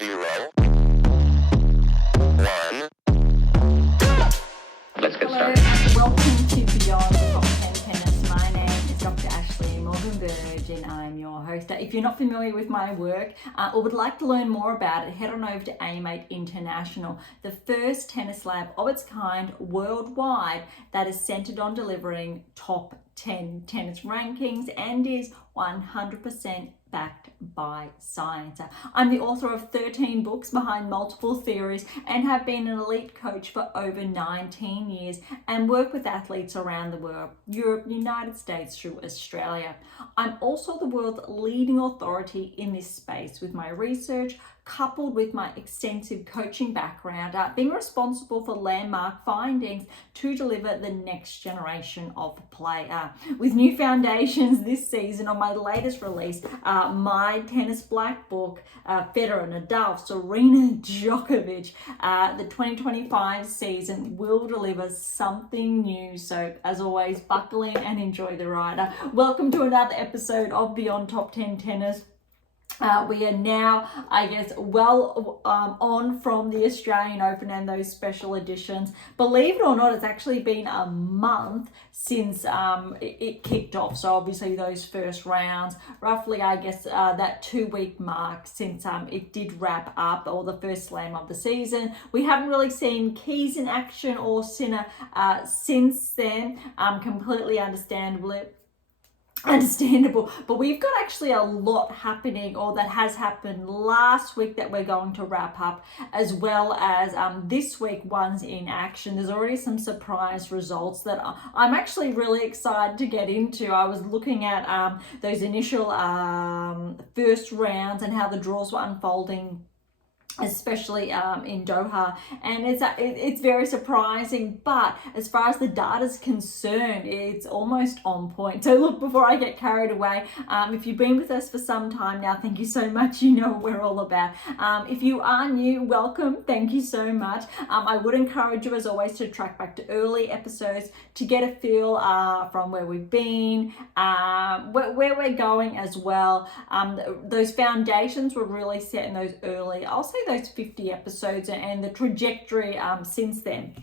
0, 1. Let's get Hello started. and welcome to Beyond Top 10 Tennis. My name is Dr. Ashley Morgan-Burge and I'm your host. If you're not familiar with my work or would like to learn more about it, head on over to AIMATE International, the first tennis lab of its kind worldwide that is centered on delivering top 10 tennis rankings and is 100% backed by science. I'm the author of 13 books behind multiple theories and have been an elite coach for over 19 years and work with athletes around the world, Europe, United States through Australia. I'm also the world's leading authority in this space with my research coupled with my extensive coaching background, being responsible for landmark findings to deliver the next generation of player. With new foundations this season on my latest release, My Tennis Black Book, Federer, Nadal, Serena, Djokovic, the 2025 season will deliver something new. So as always, buckle in and enjoy the ride. Welcome to another episode of Beyond Top 10 Tennis. We are now, well on from the Australian Open and those special editions. Believe it or not, it's actually been a month since it kicked off. So obviously those first rounds, roughly that 2-week mark since it did wrap up, or the first slam of the season. We haven't really seen Keys in action or Sinner since then, completely understandable, but we've got actually a lot happening, or that has happened last week, that we're going to wrap up, as well as this week one's in action. There's already some surprise results that I'm actually really excited to get into. I was looking at those initial first rounds and how the draws were unfolding, especially in Doha, and it's very surprising, but as far as the data is concerned, it's almost on point. So look, before I get carried away, if you've been with us for some time now, thank you so much. You know what we're all about. If you are new, welcome, thank you so much. I would encourage you, as always, to track back to early episodes to get a feel from where we've been, where we're going as well. Those foundations were really set in those early, I'll say those 50 episodes, and the trajectory since then.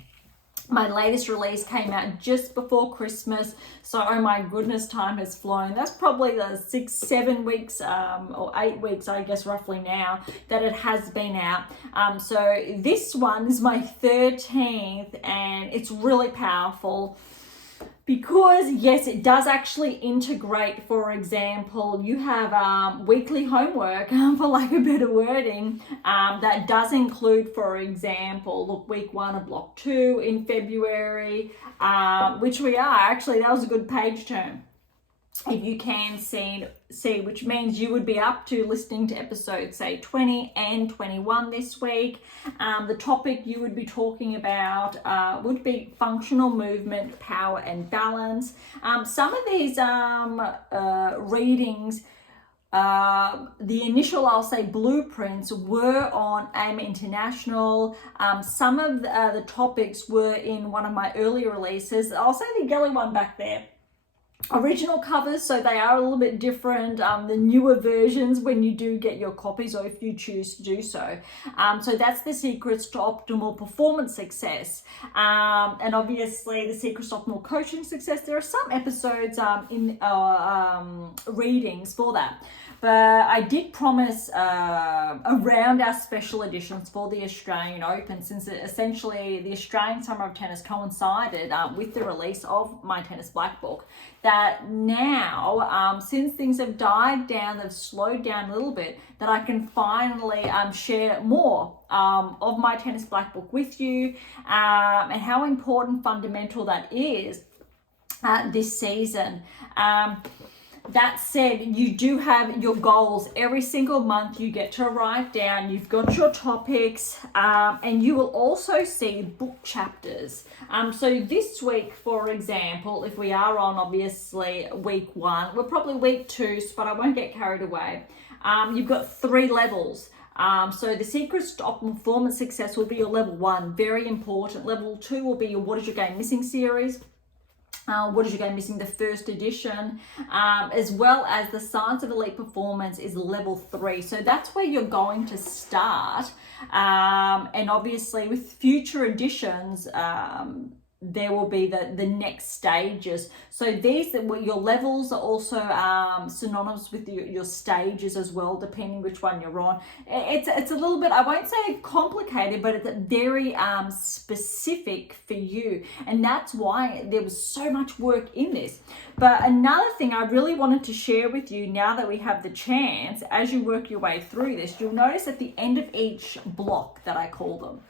My latest release came out just before Christmas, so oh my goodness, time has flown. That's probably the 6-7 weeks or 8 weeks, I guess, roughly now that it has been out. So this one is my 13th, and it's really powerful. Because yes, it does actually integrate. For example, you have weekly homework, for lack of better wording, that does include, for example, look, week 1 of block 2 in February, which we are actually, that was a good page turn. If you can see, which means you would be up to listening to episodes, say 20 and 21 this week. The topic you would be talking about would be functional movement, power and balance. Some of these readings, the initial, I'll say, blueprints were on AIMATE International. Some of the topics were in one of my earlier releases. I'll say the yellow one back there. Original covers, so they are a little bit different, the newer versions when you do get your copies, or if you choose to do so. So that's the secrets to optimal performance success, and obviously the secrets to optimal coaching success. There are some episodes in readings for that. But I did promise around our special editions for the Australian Open, since essentially the Australian Summer of Tennis coincided with the release of My Tennis Black Book, that now, since things have died down, they've slowed down a little bit, that I can finally share more of My Tennis Black Book with you, and how important, fundamental that is this season. That said, you do have your goals every single month. You get to write down, you've got your topics, and you will also see book chapters. So this week, for example, if we are on obviously week 1, we're probably week 2, but I won't get carried away. You've got 3 levels. So the secrets to optimal performance success will be your level 1, very important. Level 2 will be your What is Your Game Missing series. What is your game missing? The first edition, as well as the Science of Elite Performance is level 3. So that's where you're going to start. And obviously with future editions, there will be the next stages. So these, your levels are also synonymous with your stages as well, depending which one you're on. It's a little bit, I won't say complicated, but it's very specific for you. And that's why there was so much work in this. But another thing I really wanted to share with you now that we have the chance, as you work your way through this, you'll notice at the end of each block that I call them,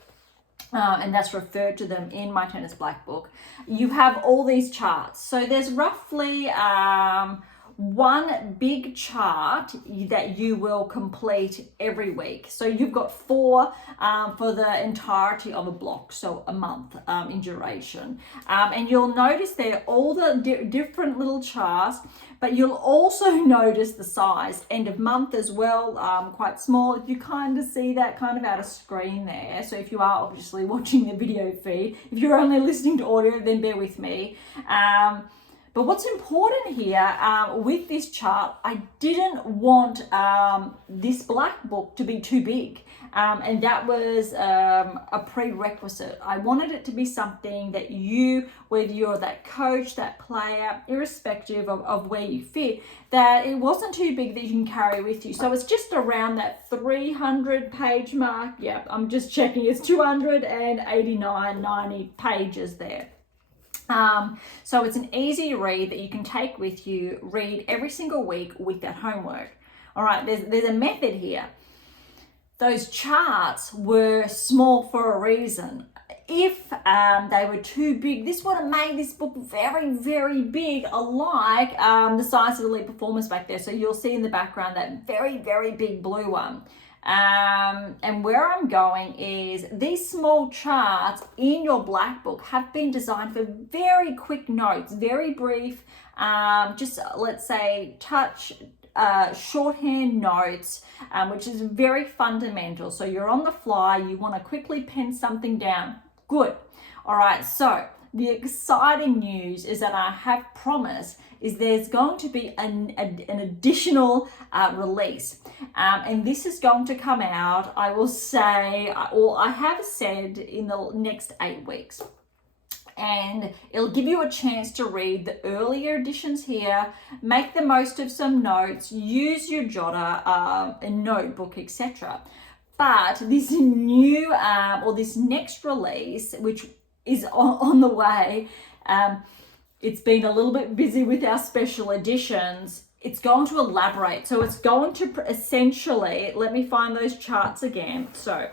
and that's referred to them in my Tennis Black Book, you have all these charts. So there's roughly one big chart that you will complete every week. So you've got 4 for the entirety of a block, so a month in duration. And you'll notice there all the different little charts, but you'll also notice the size, end of month as well, quite small. You kind of see that kind of out of screen there. So if you are obviously watching the video feed, if you're only listening to audio, then bear with me. But what's important here with this chart, I didn't want this black book to be too big. And that was a prerequisite. I wanted it to be something that you, whether you're that coach, that player, irrespective of where you fit, that it wasn't too big that you can carry with you. So it's just around that 300 page mark. Yeah, I'm just checking. It's 289, 90 pages there. So it's an easy read that you can take with you, read every single week with that homework. All right, there's a method here. Those charts were small for a reason. If they were too big, this would have made this book very, very big, alike the Science of Elite Performance back there. So you'll see in the background that very, very big blue one. And where I'm going is these small charts in your black book have been designed for very quick notes, very brief, just let's say shorthand notes, which is very fundamental. So you're on the fly, you want to quickly pen something down. Good. All right, so the exciting news is that I have promised is there's going to be an additional release. And this is going to come out, I will say, or I have said, in the next 8 weeks. And it'll give you a chance to read the earlier editions here, make the most of some notes, use your jotter, a notebook, etc. But this new, or this next release, which is on the way, it's been a little bit busy with our special editions. It's going to elaborate. So it's going to essentially, let me find those charts again. So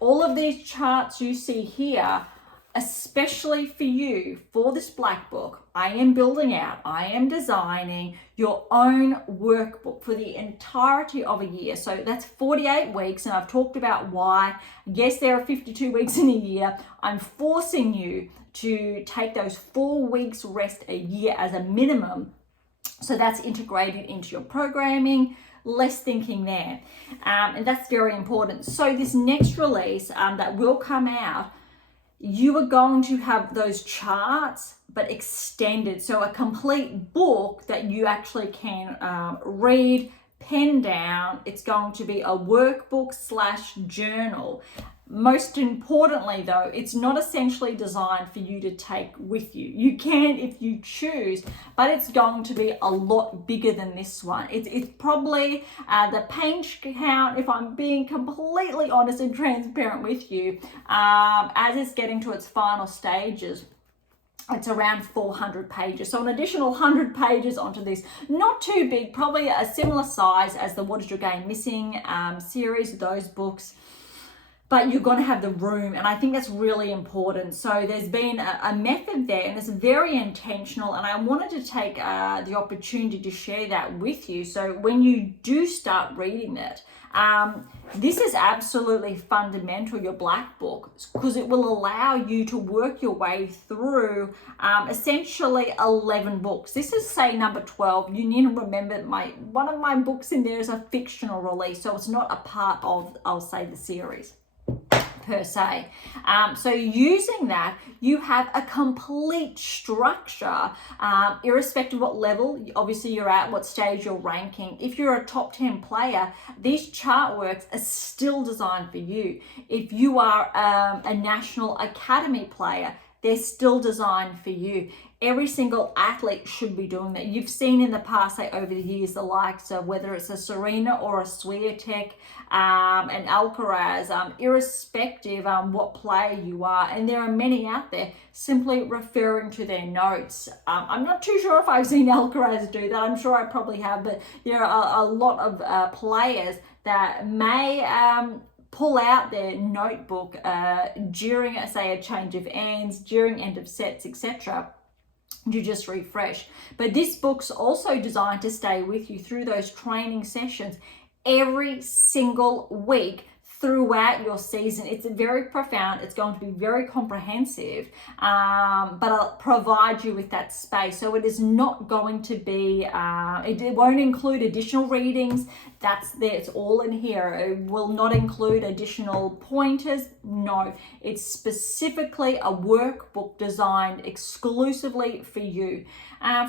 all of these charts you see here, especially for you, for this black book, I am building out, I am designing your own workbook for the entirety of a year. So that's 48 weeks, and I've talked about why. Yes, there are 52 weeks in a year. I'm forcing you to take those 4 weeks rest a year as a minimum. So that's integrated into your programming, less thinking there. And that's very important. So this next release that will come out, you are going to have those charts, but extended. So a complete book that you actually can read, pen down. It's going to be a workbook / journal. Most importantly though, it's not essentially designed for you to take with you. You can if you choose, but it's going to be a lot bigger than this one. It's probably the page count, if I'm being completely honest and transparent with you, as it's getting to its final stages, it's around 400 pages. So an additional 100 pages onto this. Not too big, probably a similar size as the What Is Your Game Missing series, those books. But you're going to have the room, and I think that's really important. So there's been a method there, and it's very intentional, and I wanted to take the opportunity to share that with you. So when you do start reading it, this is absolutely fundamental, your black book, because it will allow you to work your way through essentially 11 books. This is say number 12. You need to remember one of my books in there is a fictional release, so it's not a part of, I'll say, the series per se. So using that, you have a complete structure, irrespective of what level, obviously you're at, what stage you're ranking. If you're a top 10 player, these chart works are still designed for you. If you are a National Academy player, they're still designed for you. Every single athlete should be doing that. You've seen in the past, say over the years, the likes of whether it's a Serena or a Swiatek, and Alcaraz, irrespective what player you are, and there are many out there simply referring to their notes. I'm not too sure if I've seen Alcaraz do that. I'm sure I probably have, but there are a lot of players that may pull out their notebook during, say, a change of ends, during end of sets, etc., to just refresh. But this book's also designed to stay with you through those training sessions every single week throughout your season. It's very profound. It's going to be very comprehensive, but I'll provide you with that space. So it is not going to be, it won't include additional readings. That's there. It's all in here. It will not include additional pointers. No, it's specifically a workbook designed exclusively for you.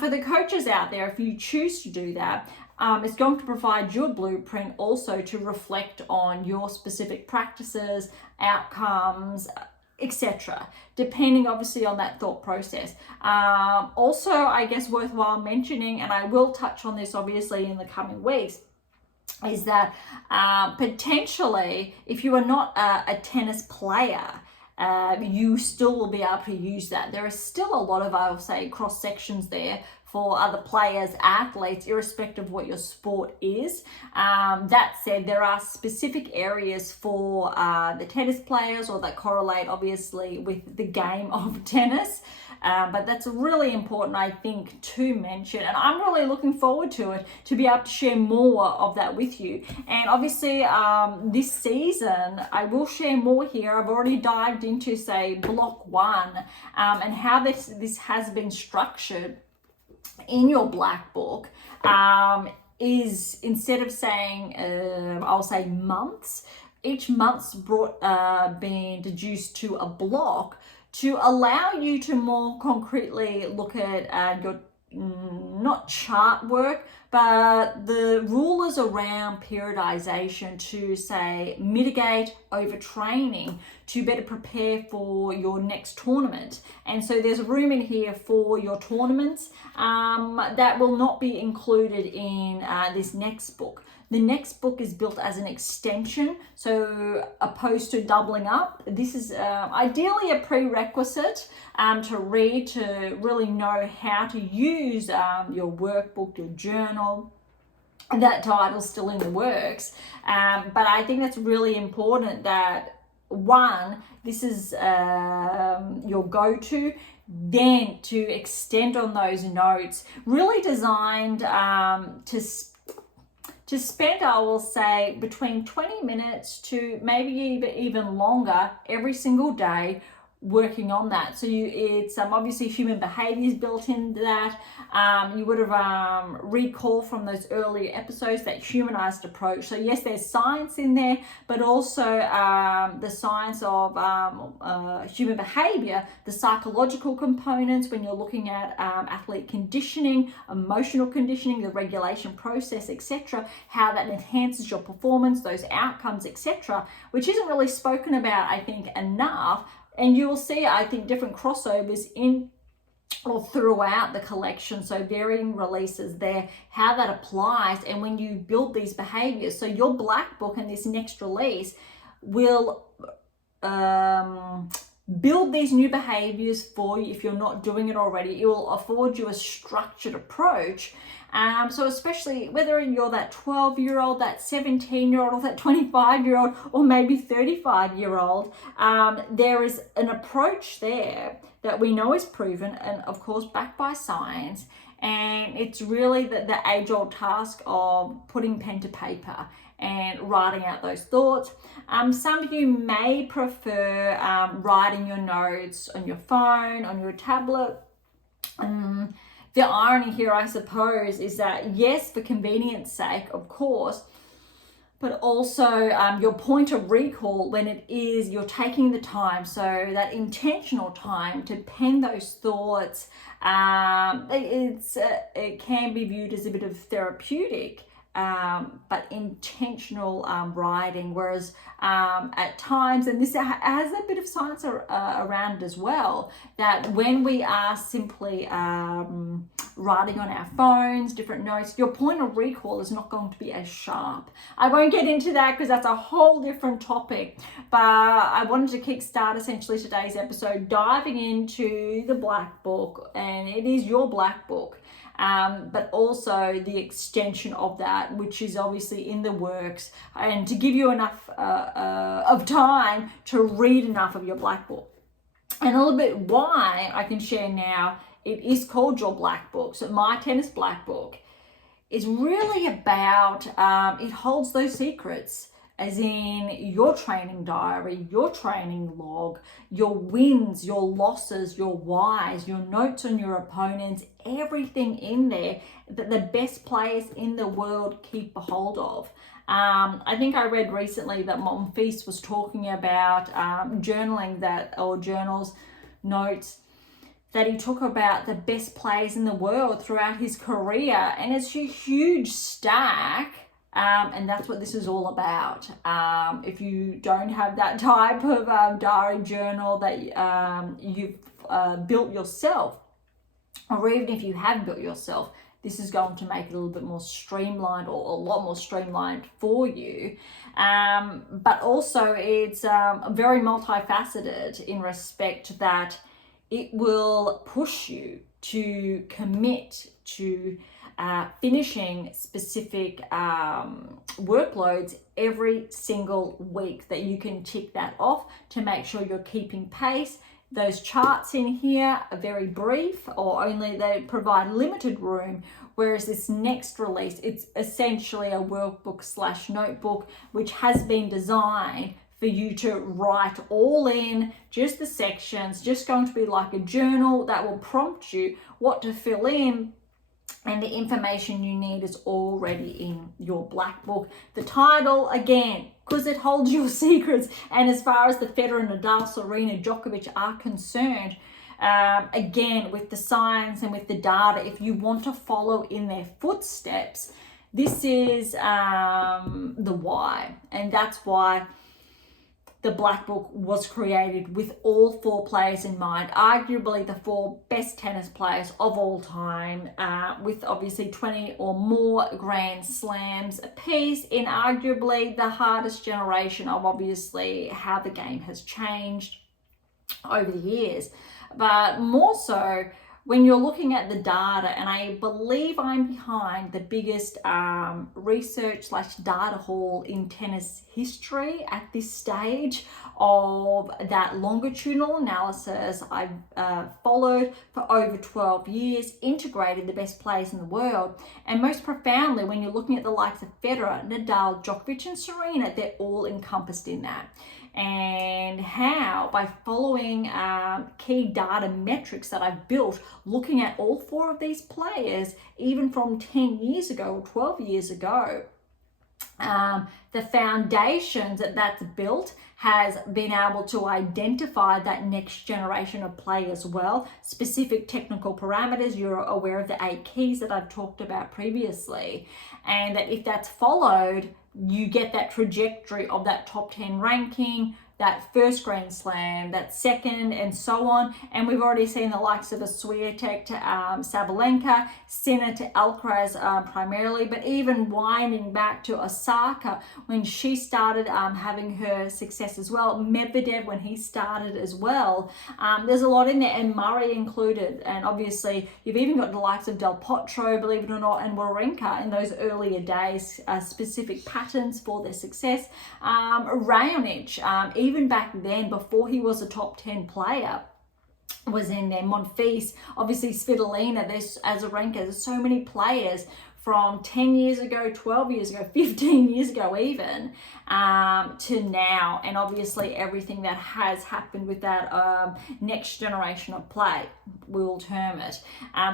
For the coaches out there, if you choose to do that, it's going to provide you a blueprint also to reflect on your specific practices, outcomes, etc., depending obviously on that thought process. Also, I guess worthwhile mentioning, and I will touch on this obviously in the coming weeks, is that potentially if you are not a tennis player, you still will be able to use that. There is still a lot of, I will say, cross sections there for other players, athletes, irrespective of what your sport is. That said, there are specific areas for the tennis players, or that correlate obviously with the game of tennis. But that's really important, I think, to mention. And I'm really looking forward to it, to be able to share more of that with you. And obviously, this season, I will share more here. I've already dived into, say, block 1, and how this has been structured in your black book. Is instead of saying, I'll say months, each month's being deduced to a block, to allow you to more concretely look at your not chart work, but the rulers around periodization to, say, mitigate overtraining, to better prepare for your next tournament. And so there's room in here for your tournaments that will not be included in this next book. The next book is built as an extension, so opposed to doubling up. This is ideally a prerequisite to read, to really know how to use your workbook, your journal. That title's still in the works, but I think that's really important that, one, this is your go-to, then to extend on those notes, really designed to spend, I will say, between 20 minutes to maybe even longer every single day working on that. So it's obviously human behaviors built into that. You would have recalled from those earlier episodes that humanized approach. So yes, there's science in there, but also the science of human behavior, the psychological components when you're looking at athlete conditioning, emotional conditioning, the regulation process, etc., how that enhances your performance, those outcomes, etc., which isn't really spoken about, I think, enough. And you will see, I think, different crossovers in or throughout the collection. So varying releases there, how that applies, and when you build these behaviors. So your black book and this next release will build these new behaviors for you if you're not doing it already. It will afford you a structured approach. So especially whether you're that 12-year-old, that 17-year-old, or that 25-year-old, or maybe 35-year-old, there is an approach there that we know is proven and, of course, backed by science. And it's really the age-old task of putting pen to paper and writing out those thoughts. Some of you may prefer writing your notes on your phone, on your tablet. The irony here, I suppose, is that yes, for convenience sake, of course, but also your point of recall when it is you're taking the time, so that intentional time to pen those thoughts. It can be viewed as a bit of therapeutic, but intentional writing, whereas at times, and this has a bit of science around it as well, that when we are simply writing on our phones, different notes, your point of recall is not going to be as sharp. I won't get into that because that's a whole different topic, but I wanted to kickstart essentially today's episode diving into the Black Book, and it is your Black Book. But also the extension of that, which is obviously in the works, and to give you enough of time to read enough of your Black Book. And a little bit why I can share now, it is called your Black Book. So my Tennis Black Book is really about, it holds those secrets, as in your training diary, your training log, your wins, your losses, your whys, your notes on your opponents, everything in there that the best players in the world keep a hold of. I think I read recently that Monfils was talking about journaling that, or journals, notes that he took about the best players in the world throughout his career, and it's a huge stack. And that's what this is all about. If you don't have that type of diary journal that you've built yourself, or even if you have built yourself, this is going to make it a little bit more streamlined, or a lot more streamlined for you. But also it's very multifaceted in respect that it will push you to commit to finishing specific workloads every single week, that you can tick that off to make sure you're keeping pace. Those charts in here are very brief, or only they provide limited room, whereas this next release, it's essentially a workbook / notebook, which has been designed for you to write all in, just the sections, just going to be like a journal that will prompt you what to fill in. And the information you need is already in your Black Book. The title, again, because it holds your secrets. And as far as the Federer, Nadal, Serena, Djokovic are concerned, again, with the science and with the data, if you want to follow in their footsteps, this is the why. And that's why the Black Book was created with all 4 players in mind, arguably the 4 best tennis players of all time, with obviously 20 or more Grand Slams apiece, in arguably the hardest generation of obviously how the game has changed over the years. But more so, when you're looking at the data, and I believe I'm behind the biggest research / data haul in tennis history at this stage of that longitudinal analysis. I've followed for over 12 years, integrated the best players in the world, and most profoundly, when you're looking at the likes of Federer, Nadal, Djokovic, and Serena, they're all encompassed in that. And how, by following key data metrics that I've built, looking at all 4 of these players, even from 10 years ago or 12 years ago, the foundations that's built has been able to identify that next generation of play as well. Specific technical parameters, you're aware of the 8 keys that I've talked about previously, and that if that's followed, you get that trajectory of that top 10 ranking, that first Grand Slam, that second, and so on. And we've already seen the likes of a Swiatek to Sabalenka, Sinner to Alcaraz primarily, but even winding back to Osaka when she started having her success as well, Medvedev when he started as well. There's a lot in there, and Murray included. And obviously, you've even got the likes of Del Potro, believe it or not, and Wawrinka in those earlier days, specific patterns for their success. Raonic, even back then, before he was a top 10 player, was in there. Monfils, obviously Svitolina, there's Azarenka, there's so many players from 10 years ago, 12 years ago, 15 years ago even, to now, and obviously everything that has happened with that next generation of play, we'll term it.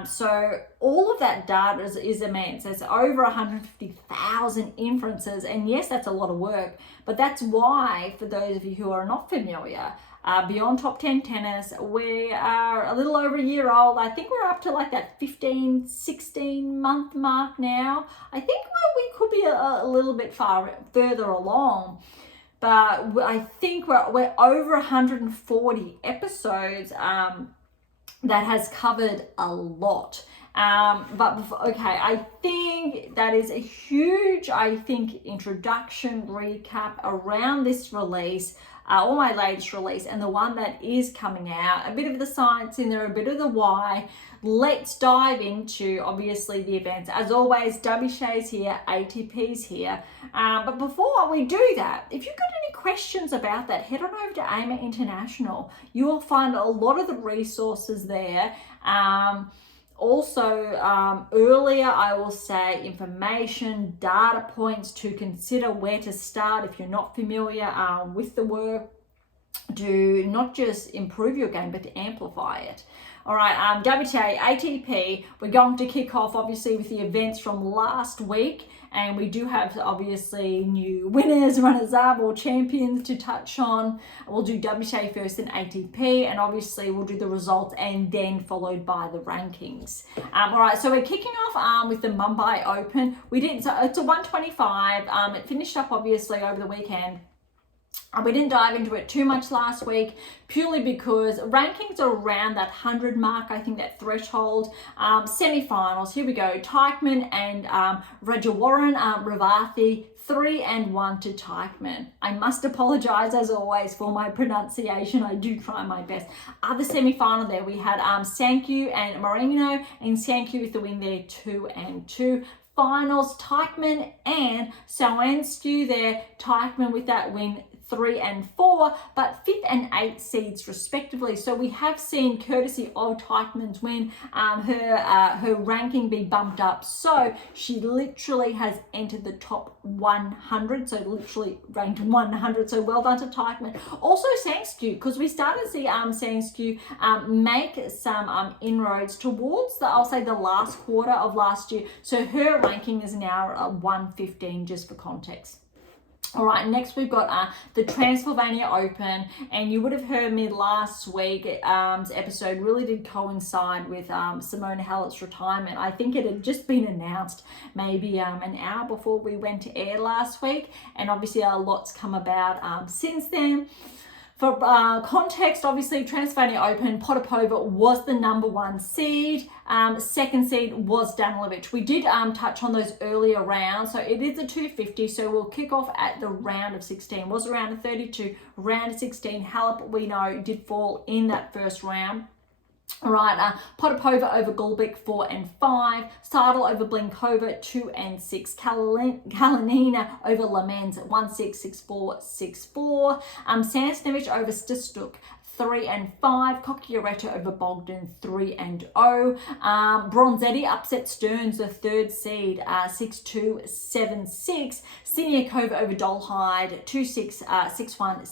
So all of that data is immense. There's over 150,000 inferences, and yes, that's a lot of work, but that's why, for those of you who are not familiar, Beyond Top 10 Tennis, we are a little over a year old. I think we're up to like that 15, 16 month mark now. I think we could be a little bit further along, but I think we're over 140 episodes that has covered a lot. I think that is a huge, introduction recap around this release, or my latest release, and the one that is coming out. A bit of the science in there, a bit of the why. Let's dive into, obviously, the events. As always, WTA's here, ATP's here. But before we do that, if you've got any questions about that, head on over to AMA International. You will find a lot of the resources there. Earlier, I will say information, data points to consider where to start if you're not familiar with the work, to not just improve your game, but to amplify it. All right, WTA, ATP, we're going to kick off obviously with the events from last week, and we do have obviously new winners, runners-up, or champions to touch on. We'll do WTA first and ATP, and obviously we'll do the results and then followed by the rankings. All right, so we're kicking off with the Mumbai Open. So it's a 125. It finished up obviously over the weekend. We didn't dive into it too much last week, purely because rankings are around that 100 mark, I think that threshold. Semi-finals, here we go. Teichmann and Rajawaran Ravathi, 3-1 to Teichmann. I must apologize as always for my pronunciation. I do try my best. Other semi-final there, we had Sankyu and Marino, and Sankyu with the win there, 2-2. Finals, Teichmann and Sawensky there. Teichmann with that win, 3-4, but 5th and 8th seeds respectively. So we have seen, courtesy of Teichmann's win, her ranking be bumped up. So she literally has entered the top 100. So literally ranked 100. So well done to Teichmann. Also Sawensky, because we started to see Sawensky make some inroads towards the last quarter of last year. So her ranking is now 115, just for context. All right, next we've got the Transylvania Open, and you would have heard me last week's episode really did coincide with Simona Halep's retirement. I think it had just been announced maybe an hour before we went to air last week, and obviously a lot's come about since then. For context, obviously, Transylvania Open, Potapova was the number 1 seed. Second seed was Danilovic. We did touch on those earlier rounds. So it is a 250. So we'll kick off at the round of 16. It was a round of 32, round of 16. Halep, we know, did fall in that first round. All right, Potapova over Gulbik, 4-5. Sadal over Blinkova, 2-6. Kalinina over Lamens, 1-6, 6-4, 6-4. Sasnovich over Stistuk, 3-5. Cocchiaretto over Bogdan, 3-0. Bronzetti upset Stearns, the 3rd seed, 6-2, 7-6. Siniakova over Dolhide, 2-6, 6-1,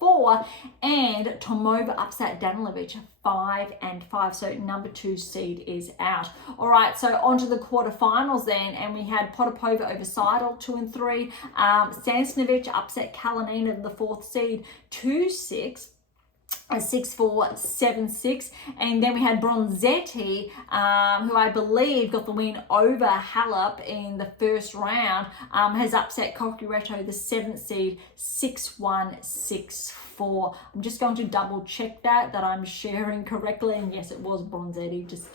6-4. And Tomova upset Danilovic, 5-5. So number 2 seed is out. All right, so on to the quarterfinals then, and we had Potapova over Seidel, 2-3. Sasnovich upset Kalinina, the 4th seed, 2-6. 6-4, 7-6, and then we had Bronzetti, who I believe got the win over Halep in the first round, has upset Cocchiaretto, the 7th seed, 6-1, 6-4. I'm just going to double check that I'm sharing correctly, and yes, it was Bronzetti, just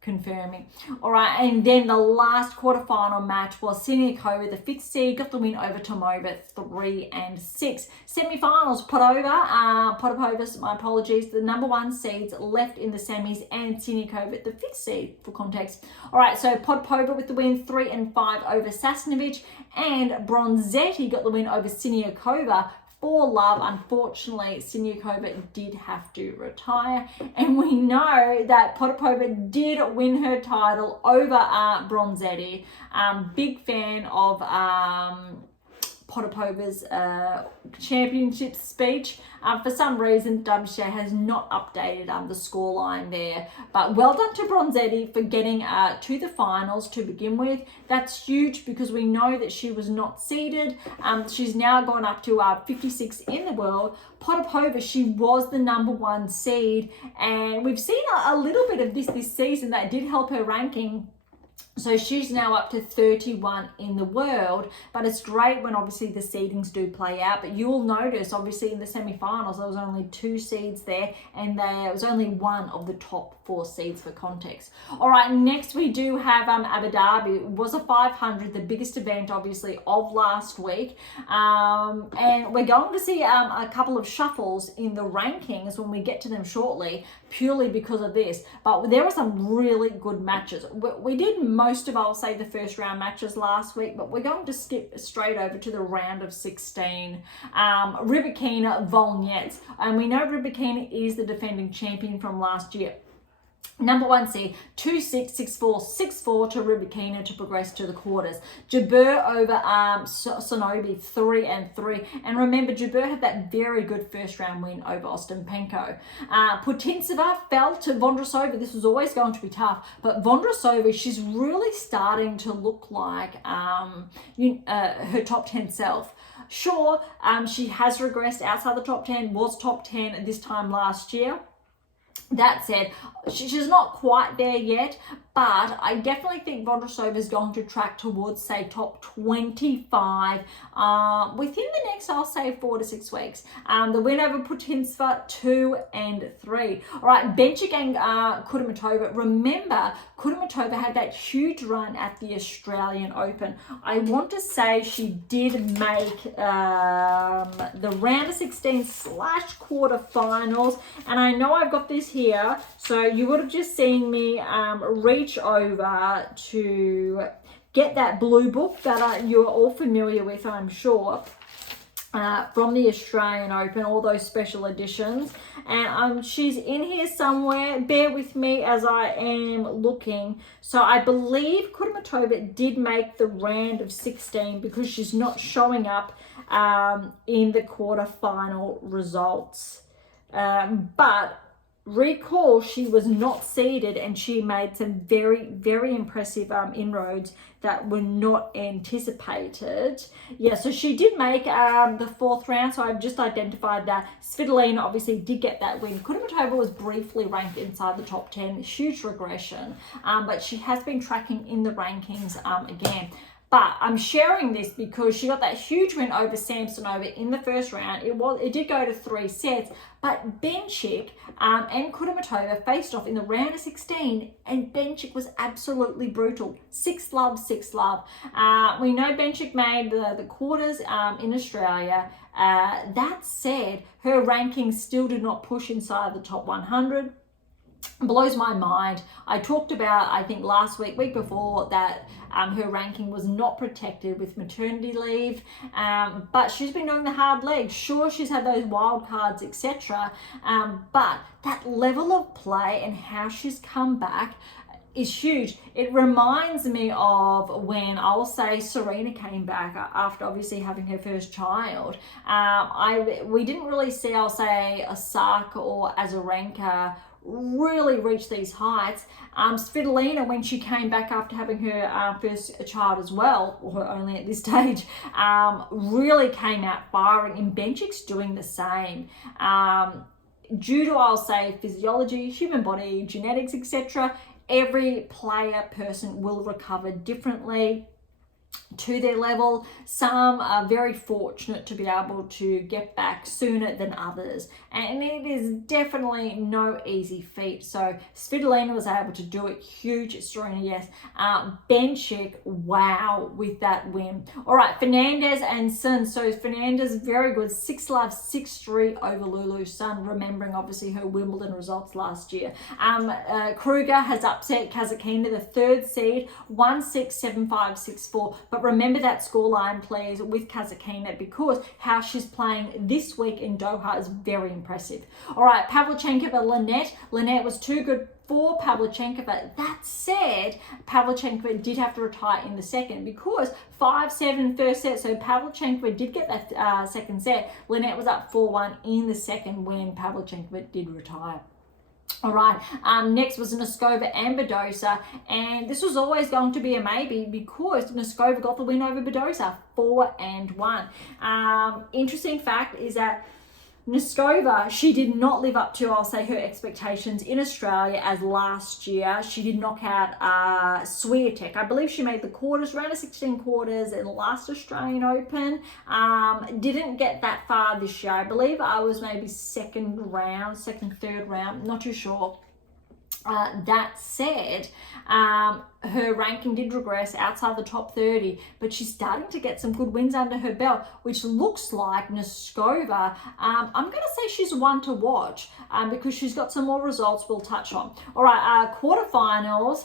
confirming. All right, and then the last quarterfinal match was Siniakova, the 5th seed, got the win over Tomova, 3-6. Semi-finals, Potapova, my apologies, the number 1 seeds left in the semis, and Siniakova, the 5th seed, for context. All right, so Potapova with the win, 3-5 over Sasnovich, and Bronzetti got the win over Siniakova, 4-love. Unfortunately, Siniakova did have to retire, and we know that Potapova did win her title over Bronzetti. Big fan of Potapova's championship speech. For some reason, WTA has not updated the scoreline there. But well done to Bronzetti for getting to the finals to begin with. That's huge because we know that she was not seeded. She's now gone up to 56 in the world. Potapova, she was the number 1 seed. And we've seen a little bit of this season that did help her ranking. So she's now up to 31 in the world, but it's great when obviously the seedings do play out. But you'll notice obviously in the semi-finals, there was only 2 seeds there, and there was only one of the top 4 seeds for context. All right, next we do have Abu Dhabi. It was a 500, the biggest event obviously of last week. And we're going to see a couple of shuffles in the rankings when we get to them shortly, purely because of this. But there were some really good matches. We did most of, I'll say, the first round matches last week, but we're going to skip straight over to the round of 16. Rybakina, Volnets. And we know Rybakina is the defending champion from last year. Number 1 seed, 2-6, 6-4, 6-4 to Rybakina to progress to the quarters. Jabeur over Sonobe, 3-3. And remember, Jabeur had that very good first round win over Ostapenko. Putintseva fell to Vondrousova. This was always going to be tough, but Vondrousova, she's really starting to look like her top 10 self. Sure, she has regressed outside the top 10, was top 10 at this time last year. That said, she's not quite there yet, but I definitely think Vondrousova is going to track towards, say, top 25 within the next, I'll say, 4 to 6 weeks. The win over Putintseva, 2-3. All right, Bencic and Kudermetova. Remember, Kudermetova had that huge run at the Australian Open. I want to say she did make the round of 16 / quarterfinals, and I know I've got this here, so you would have just seen me reach over to get that blue book that you're all familiar with, I'm sure, from the Australian Open, all those special editions. And she's in here somewhere. Bear with me as I am looking. So I believe Kudermetova did make the round of 16 because she's not showing up in the quarterfinal results. But recall, she was not seeded and she made some very, very impressive inroads that were not anticipated. Yeah, so she did make the 4th round, so I've just identified that. Svitolina obviously did get that win. Kudermetova was briefly ranked inside the top 10, huge regression, but she has been tracking in the rankings again. But I'm sharing this because she got that huge win over Samsonova in the first round. It did go to 3 sets, but Bencic and Kudermetova faced off in the round of 16, and Bencic was absolutely brutal. 6-love, 6-love. We know Bencic made the quarters in Australia. That said, her rankings still did not push inside the top 100. Blows my mind. I talked about, I think last week before, that her ranking was not protected with maternity leave, but she's been doing the hard leg. Sure, she's had those wild cards, etc., but that level of play and how she's come back is huge. It reminds me of when, I'll say, Serena came back after obviously having her first child. We didn't really see, I'll say, Osaka or Azarenka really reach these heights. Svitolina, when she came back after having her first child as well, or only at this stage, really came out firing, and Bencic's doing the same. Due to, I'll say, physiology, human body, genetics, etc., every person will recover differently to their level. Some are very fortunate to be able to get back sooner than others, and it is definitely no easy feat. So Svitolina was able to do it. Huge. Serena, yes. Bencic, wow, with that win. All right, Fernandez and Sun. So Fernandez, very good. 6-love, 6-3 over Lulu Sun, remembering obviously her Wimbledon results last year. Kruger has upset Kazakhina, the 3rd seed, 1-6, 7-5, 6-4. But remember that scoreline, please, with Kasatkina, because how she's playing this week in Doha is very impressive. All right, Pavlyuchenkova, Linette. Linette was too good for Pavlyuchenkova. That said, Pavlyuchenkova did have to retire in the second because 5-7 first set. So Pavlyuchenkova did get that second set. Linette was up 4-1 in the second when Pavlyuchenkova did retire. All right, next was Noskova and Badosa, and this was always going to be a maybe because Noskova got the win over Badosa, 4-1. Interesting fact is that Noskova, she did not live up to, I'll say, her expectations in Australia as last year. She did knock out Swiatek. I believe she made the quarters, round of 16 quarters in the last Australian Open. Didn't get that far this year. I believe I was maybe second, third round, not too sure. That said, her ranking did regress outside the top 30, but she's starting to get some good wins under her belt, which looks like Noskova. I'm going to say she's one to watch because she's got some more results we'll touch on. All right, quarterfinals,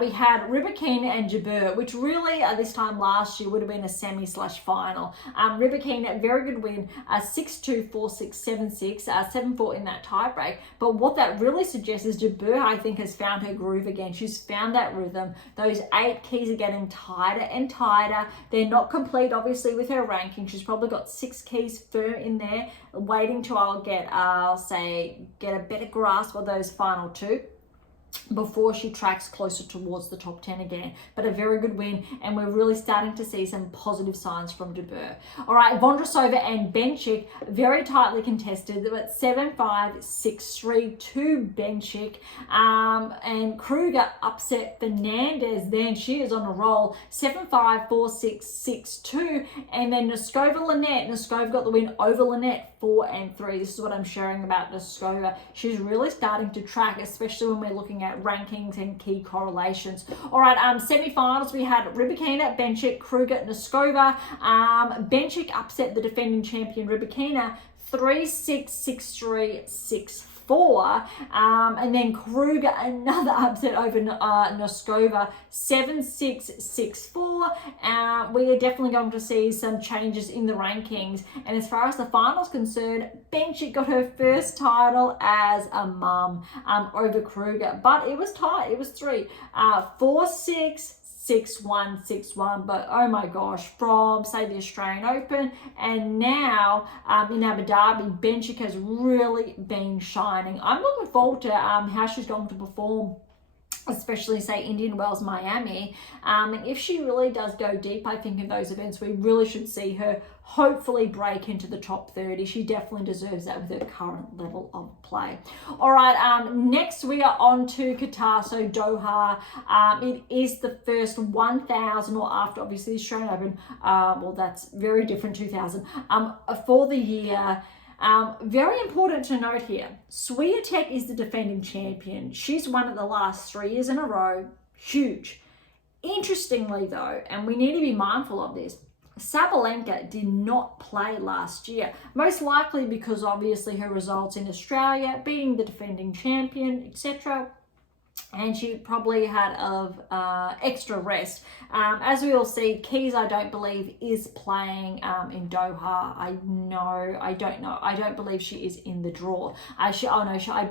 we had Rybakina and Jabeur, which really this time last year would have been a semi/final. Rybakina, very good win, 6-2, 4-6, 7-6, 7-4 in that tiebreak. But what that really suggests is Jabeur, I think, has found her groove again. She's found that rhythm. Those 8 keys are getting tighter and tighter. They're not complete, obviously, with her ranking. She's probably got 6 keys firm in there, waiting till I'll get a better grasp of those final 2 before she tracks closer towards the top 10 again. But a very good win, and we're really starting to see some positive signs from Jabeur. All right, Vondrousova and Bencic, very tightly contested, but 7-5, 6-3 to Bencic. And Kruger upset Fernandez then. She is on a roll, 7-5, 4-6, 6-2. And then Noskova, Linette. Noskova got the win over Linette, 4-3. This is what I'm sharing about Noskova. She's really starting to track, especially when we're looking at rankings and key correlations. All right, semi-finals, we had Rybakina, Bencic, Kruger, Noskova. Bencic upset the defending champion Rybakina, 3-6, 6-3, 6-4. And then Kruger, another upset over Noskova, 7-6, 6-4. We are definitely going to see some changes in the rankings. And as far as the finals concerned, Bencic got her first title as a mum over Kruger. But it was tight. It was 3. 4-6, 6-1, 6-1, but oh my gosh, from say the Australian Open and now in Abu Dhabi, Bencic has really been shining. I'm looking forward to how she's going to perform, especially say Indian Wells, Miami. And if she really does go deep, I think in those events, we really should see her hopefully break into the top 30. She definitely deserves that with her current level of play. All right, next we are on to Qatar, so Doha. It is the first 1,000, or after obviously the Australian Open, well, that's very different, 2,000, for the year. Very important to note here, Swiatek is the defending champion. She's won it the last 3 years in a row. Huge. Interestingly though, and we need to be mindful of this, Sabalenka did not play last year, most likely because obviously her results in Australia, being the defending champion, etc. And she probably had extra rest. As we all see, Keys, I don't believe, is playing in Doha. I don't believe she is in the draw. I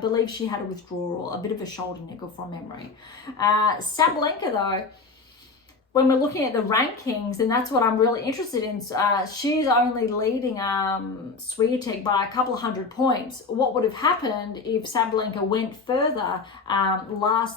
believe she had a withdrawal, a bit of a shoulder niggle from memory. Sabalenka, though, when we're looking at the rankings, and that's what I'm really interested in, she's only leading Swiatek by a couple of 100 points. What would have happened if Sabalenka went further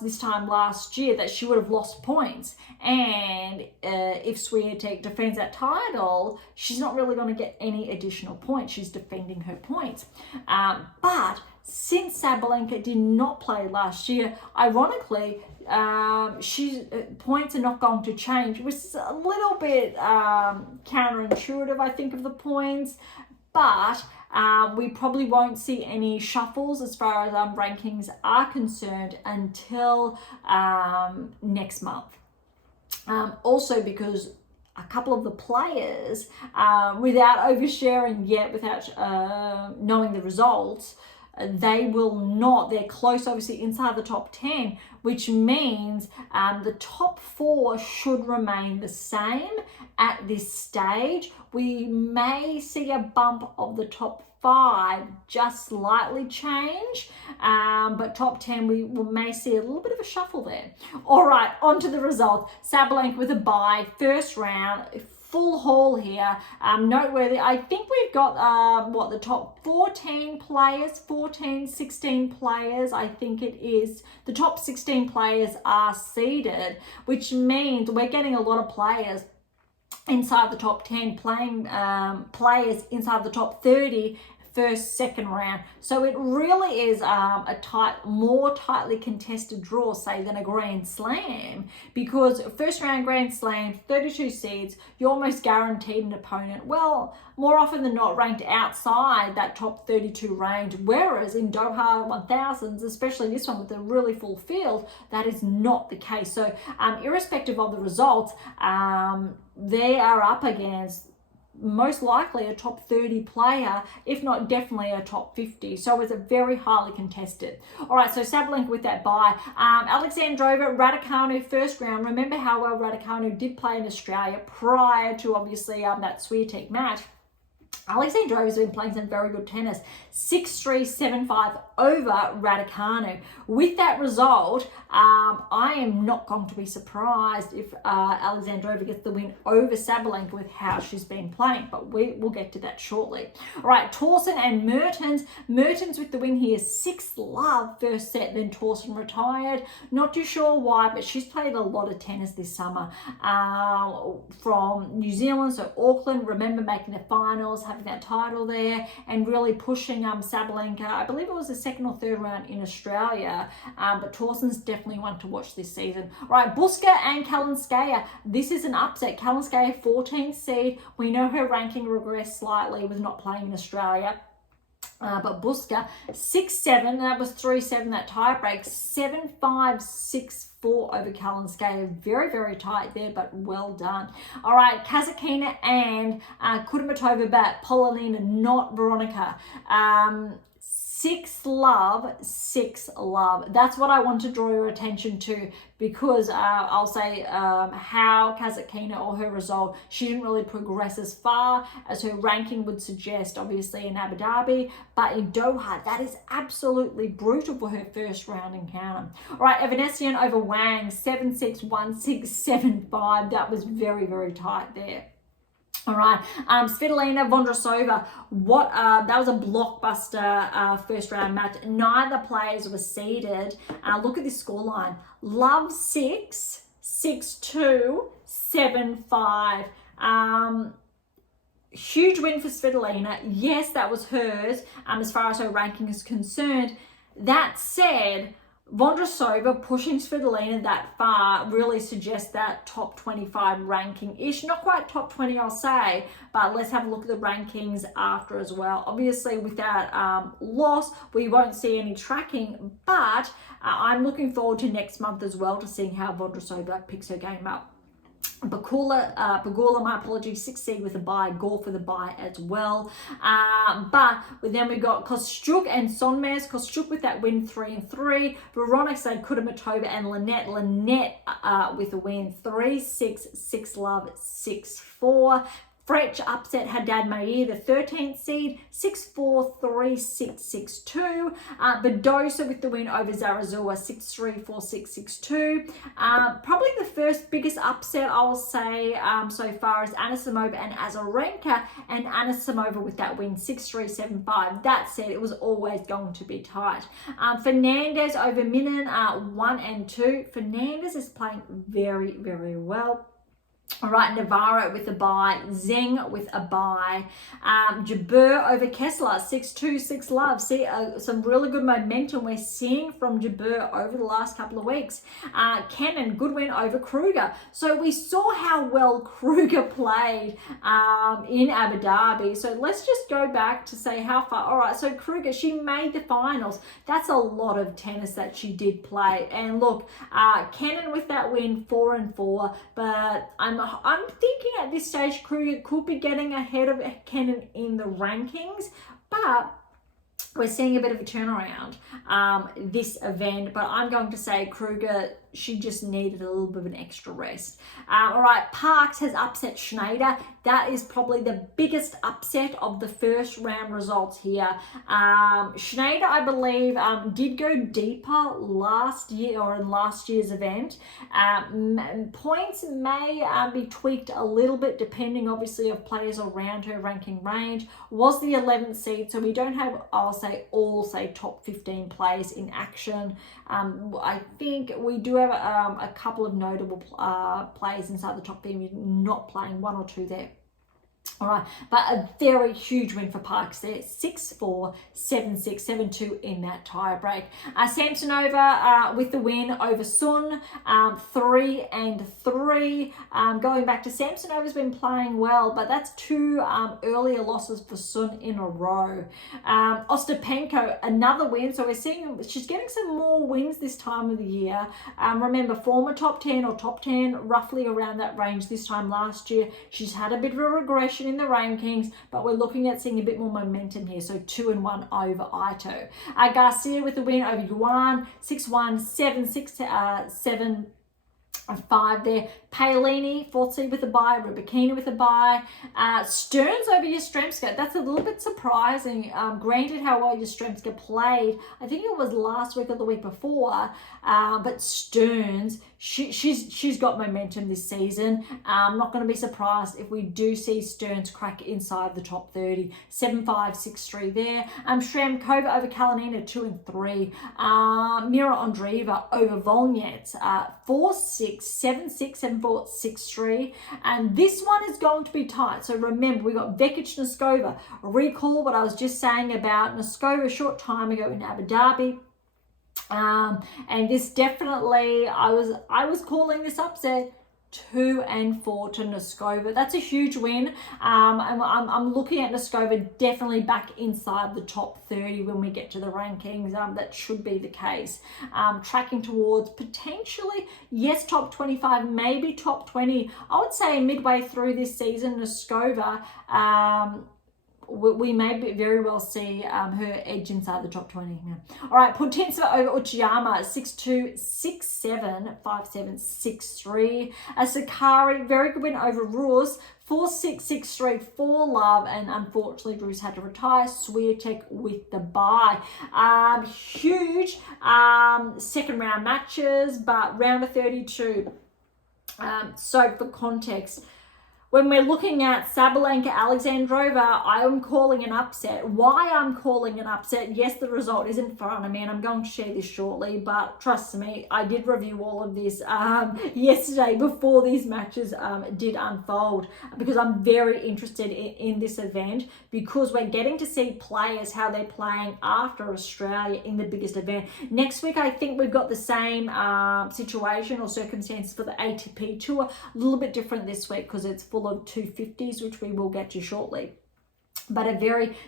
this time last year, that she would have lost points. And if Swiatek defends that title, she's not really going to get any additional points. She's defending her points. But since Sabalenka did not play last year, ironically, points are not going to change, which is a little bit counterintuitive, I think, of the points, but we probably won't see any shuffles as far as rankings are concerned until next month. Also because a couple of the players, without oversharing yet, without knowing the results, they will not. They're close, obviously, inside the top 10, which means the top 4 should remain the same at this stage. We may see a bump of the top 5 just slightly change, but top 10 we may see a little bit of a shuffle there. All right, on to the result. Sabalenka with a bye, first round, full haul here. Noteworthy, I think we've got the top 14 players, 16 players, I think it is. The top 16 players are seeded, which means we're getting a lot of players inside the top 10 playing players inside the top 30 first, second round. So it really is a more tightly contested draw, say, than a Grand Slam, because first round Grand Slam, 32 seeds, you're almost guaranteed an opponent, well, more often than not ranked outside that top 32 range, whereas in Doha 1000s, especially this one with a really full field, that is not the case. So irrespective of the results, they are up against most likely a top 30 player, if not definitely a top 50. So it's a very highly contested. All right, so Sabalenka with that bye. Alexandrova, Raducanu, first round. Remember how well Raducanu did play in Australia prior to, obviously, that Swiatek match. Alexandrova's been playing some very good tennis. 6-3, 7-5 over Raducanu. With that result, I am not going to be surprised if Alexandrova gets the win over Sabalenka with how she's been playing, but we'll get to that shortly. All right, Tauson and Mertens. Mertens with the win here, 6-love first set, then Tauson retired. Not too sure why, but she's played a lot of tennis this summer from New Zealand, so Auckland, remember making the finals, having that title there, and really pushing Sabalenka. I believe it was the second or third round in Australia, but Tauson's definitely one to watch this season. All right, Buska and Kalinskaya. This is an upset. Kalinskaya, 14th seed. We know her ranking regressed slightly with not playing in Australia. But Buska, 6-7, that was 3-7, that tie break, 7-5, 6-4 over Kalinskaya. Very, very tight there, but well done. All right, Kasatkina and Kudermetova, but Polonina, not Veronica. 6-love, 6-love. That's what I want to draw your attention to, because I'll say how Kasatkina, or her result, she didn't really progress as far as her ranking would suggest, obviously in Abu Dhabi, but in Doha, that is absolutely brutal for her first round encounter. All right, Evanesian over Wang, 7-6, 1-6, 7-5. That was very, very tight there. All right, Svitolina, Vondrousova, that was a blockbuster first round match. Neither players were seeded. Look at this scoreline. Love 6, 6-2, 7-5. Huge win for Svitolina. Yes, that was hers as far as her ranking is concerned. That said, Vondrousova pushing Svitolina that far really suggests that top 25 ranking-ish. Not quite top 20, I'll say, but let's have a look at the rankings after as well. Obviously, with that loss, we won't see any tracking, but I'm looking forward to next month as well to seeing how Vondrousova picks her game up. Pegula, my apologies, 6 seed with a bye, Gore for the bye as well. But then we got Kostyuk and Sonmez. Kostyuk with that win, 3-3. Veronica said Kudermetova and Linette. Linette with a win, 3-6, 6-love, 6-4. Fretch upset Haddad Mayer, the 13th seed, 6-4, 3-6, 6-2. Badosa with the win over Zarazua, 6-3, 4-6, 6-2. Probably the first biggest upset, I will say, so far is Anisimova and Azarenka, and Anisimova with that win, 6-3, 7-5. That said, it was always going to be tight. Fernandez over Minen, 1 and 2. Fernandez is playing very, very well. All right, Navarro with a bye, Zeng with a bye, Jabeur over Kessler, 6-2, 6-love. See, some really good momentum we're seeing from Jabeur over the last couple of weeks. Kenin, good win over Kruger. So we saw how well Kruger played in Abu Dhabi. So let's just go back to say how far. All right, so Kruger, she made the finals. That's a lot of tennis that she did play. And look, Kenin with that win, 4-4, but I'm thinking at this stage Kruger could be getting ahead of Kenin in the rankings, but we're seeing a bit of a turnaround this event, but I'm going to say Kruger, she just needed a little bit of an extra rest. All right, Parks has upset Schneider. That is probably the biggest upset of the first round results here. Schneider, I believe, did go deeper last year or in last year's event. Points may be tweaked a little bit depending, obviously, of players around her ranking range. Was the 11th seed, so we don't have, I'll say, all top 15 players in action. I think we do have a couple of notable players inside the top 15 not playing, 1 or 2 there. All right, but a very huge win for Parks there, 6-4, 7-6, 7-2 in that tie break. Samsonova with the win over Sun, 3-3. Going back to Samsonova's been playing well, but that's 2 earlier losses for Sun in a row. Ostapenko, another win, so we're seeing she's getting some more wins this time of the year. Remember, former top 10 or top 10, roughly around that range this time last year. She's had a bit of a regression in the rankings, but we're looking at seeing a bit more momentum here. So 2-1 over Ito. Garcia with the win over Yuan, 6-1, 7-6, 7-5 there. Paolini, 4th seed with a bye. Rybakina with a bye. Stearns over Yastremska. That's a little bit surprising. Granted how well Yastremska played. I think it was last week or the week before. But Stearns, she's got momentum this season. I'm not going to be surprised if we do see Stearns crack inside the top 30. 7-5, 6-3 there. Shramkova over Kalinina, 2-3. Mira Andreeva over Volnets, 4-6, 7-6, 7-4, 6-3. And this one is going to be tight. So remember, we got Vekic Noskova. Recall what I was just saying about Noskova a short time ago in Abu Dhabi. And this definitely, I was calling this upset. 2-4 to Noskova. That's a huge win. I'm looking at Noskova definitely back inside the top 30 when we get to the rankings. That should be the case. Tracking towards potentially, yes, top 25, maybe top 20. I would say midway through this season, Noskova, we may very well see her edge inside the top 20. Yeah. All right, Putintseva over Uchiyama, 6-2, 6-7, 5-7, 6-3. Sakari, very good win over Rus, 4-6, 6-3, 4-love, and unfortunately Rus had to retire. Swiatek with the bye. Huge second round matches, but round of 32. So for context, when we're looking at Sabalenka, Alexandrova, I am calling an upset. Why I'm calling an upset? Yes, the result is in front of me, and I'm going to share this shortly, but trust me, I did review all of this yesterday before these matches did unfold, because I'm very interested in this event, because we're getting to see players, how they're playing after Australia in the biggest event. Next week, I think we've got the same situation or circumstances for the ATP Tour. A little bit different this week because it's full of 250s, which we will get to shortly. But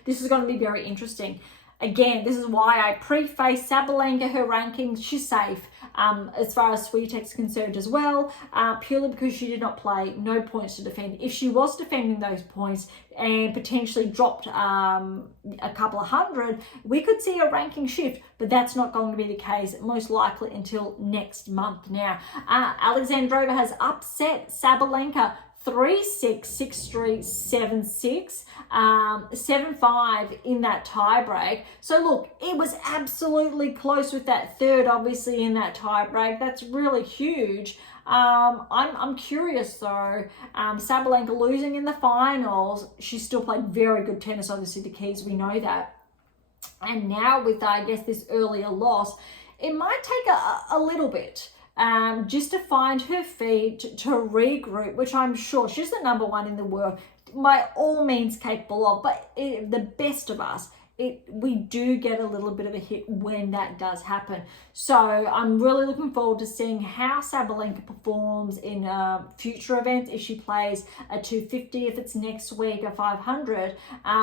this is going to be very interesting. Again, this is why I preface Sabalenka, her rankings, she's safe as far as Swiatek's concerned as well, purely because she did not play, no points to defend. If she was defending those points and potentially dropped a couple of hundred, we could see a ranking shift, but that's not going to be the case, most likely until next month. Now, Alexandrova has upset Sabalenka 3-6, 6-3, 7-6, 7-5 in that tie break. So look, it was absolutely close with that third, obviously, in that tie break. That's really huge. I'm curious though. Sabalenka losing in the finals, she still played very good tennis, obviously the keys, we know that. And now with, I guess, this earlier loss, it might take a little bit. Just to find her feet, to regroup, which I'm sure she's the number one in the world, by all means capable of, but the best of us, we do get a little bit of a hit when that does happen. So I'm really looking forward to seeing how Sabalenka performs in future events, if she plays a 250, if it's next week, a 500,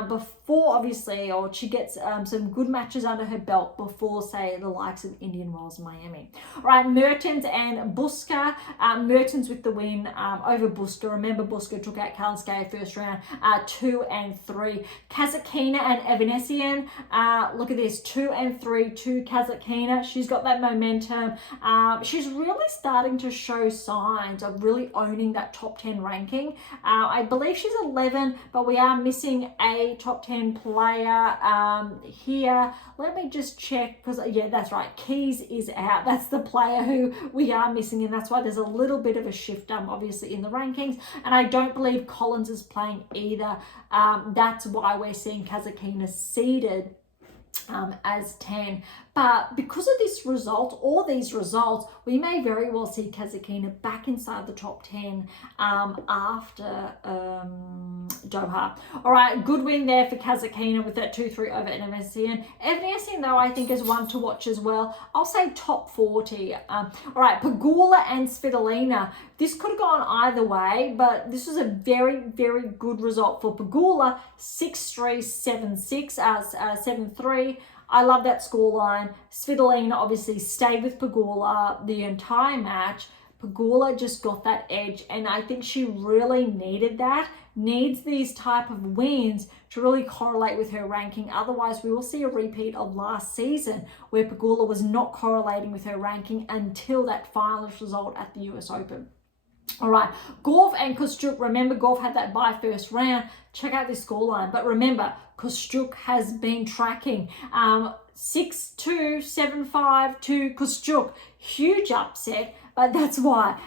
before obviously, or she gets some good matches under her belt before, say, the likes of Indian Wells and Miami. All right, Mertens and Buska. Mertens with the win over Buska. Remember, Buska took out Kalinskaya first round, 2-3. Kasatkina and Evanescence. Enemesian. Look at this, 2 and 3 to Kasatkina. She's got that momentum. She's really starting to show signs of really owning that top 10 ranking. I believe she's 11, but we are missing a top 10 player here. Let me just check, because yeah, that's right, Keys is out. That's the player who we are missing, and that's why there's a little bit of a shift obviously in the rankings. And I don't believe Collins is playing either. That's why we're seeing Kasatkina seeded as 10. But because of this result, or these results, we may very well see Kasatkina back inside the top 10 after Doha. All right, good win there for Kasatkina with that 2-3 over Enemesian. Enemesian, though, I think is one to watch as well. I'll say top 40. All right, Pegula and Svitolina. This could have gone either way, but this was a very, very good result for Pegula. 6-3, 7-6, 7-3. I love that scoreline. Svitolina obviously stayed with Pegula the entire match. Pegula just got that edge, and I think she really needed that. Needs these type of wins to really correlate with her ranking. Otherwise, we will see a repeat of last season where Pegula was not correlating with her ranking until that finalist result at the US Open. All right, Gauff and Kostyuk. Remember, Gauff had that bye first round. Check out this scoreline. But remember, Kostyuk has been tracking 6-2, 7-5 to Kostyuk. Huge upset, but that's why.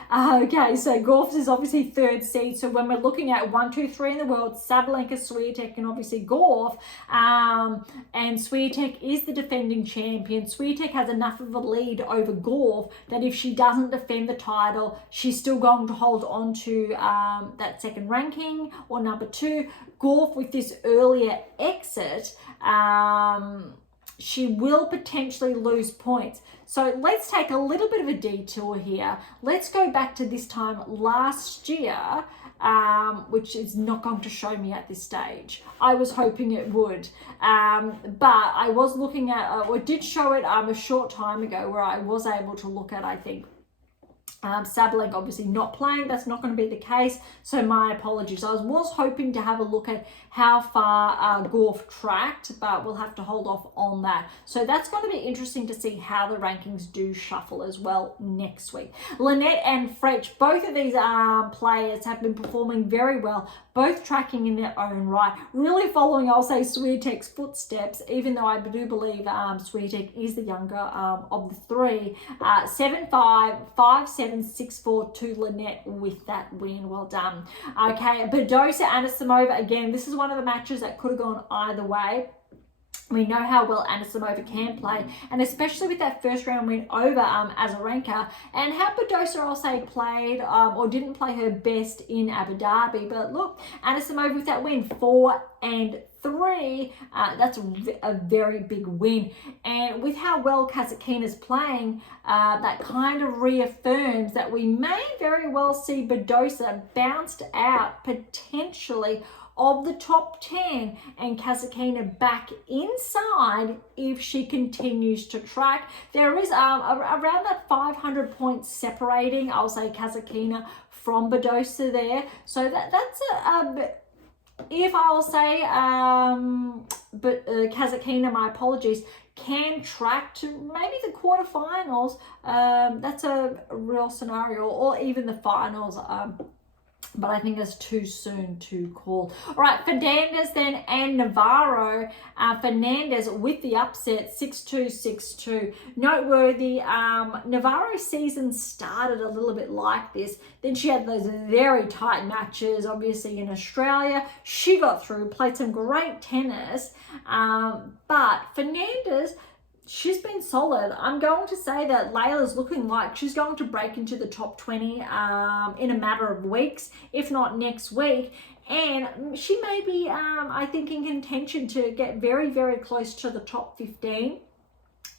Okay, so Gauff is obviously third seed. So when we're looking at 1, 2, 3 in the world, Sabalenka, Swiatek, and obviously Gauff, and Swiatek is the defending champion. Swiatek has enough of a lead over Gauff that if she doesn't defend the title, she's still going to hold on to that second ranking or number 2. Gauff, with this earlier exit, she will potentially lose points. So let's take a little bit of a detour here. Let's go back to this time last year, which is not going to show me at this stage. I was hoping it would, but I was looking at, it did show it a short time ago where I was able to look at, I think, Sabalenka obviously not playing. That's not going to be the case, so my apologies. I was hoping to have a look at how far Gauff tracked, but we'll have to hold off on that. So that's going to be interesting to see how the rankings do shuffle as well next week. Linette and Fretch, both of these players have been performing very well, both tracking in their own right, really following, I'll say, Swiatek's footsteps, even though I do believe Swiatek is the younger of the three. 7-5, 5-7, 6-4 to Linette with that win. Well done. Okay, Badosa, Anisimova, again, this is one of the matches that could have gone either way. We know how well Anisimova can play, and especially with that first round win over Azarenka, and how Badosa, I'll say, played or didn't play her best in Abu Dhabi. But look, Anisimova with that win, 4-3, that's a very big win. And with how well Kasatkina's playing, that kind of reaffirms that we may very well see Badosa bounced out potentially of the top 10 and Kasatkina back inside if she continues to track. There is around that 500 points separating, I'll say, Kasatkina from Badosa there. So that's if I'll say, but Kasatkina, my apologies, can track to maybe the quarterfinals. That's a real scenario, or even the finals. But I think it's too soon to call. All right, Fernandez then and Navarro. Fernandez with the upset, 6-2, 6-2. Noteworthy, Navarro's season started a little bit like this. Then she had those very tight matches, obviously, in Australia. She got through, played some great tennis. But Fernandez, she's been solid. I'm going to say that Layla's looking like she's going to break into the top 20 in a matter of weeks, if not next week. And she may be, I think, in contention to get very, very close to the top 15.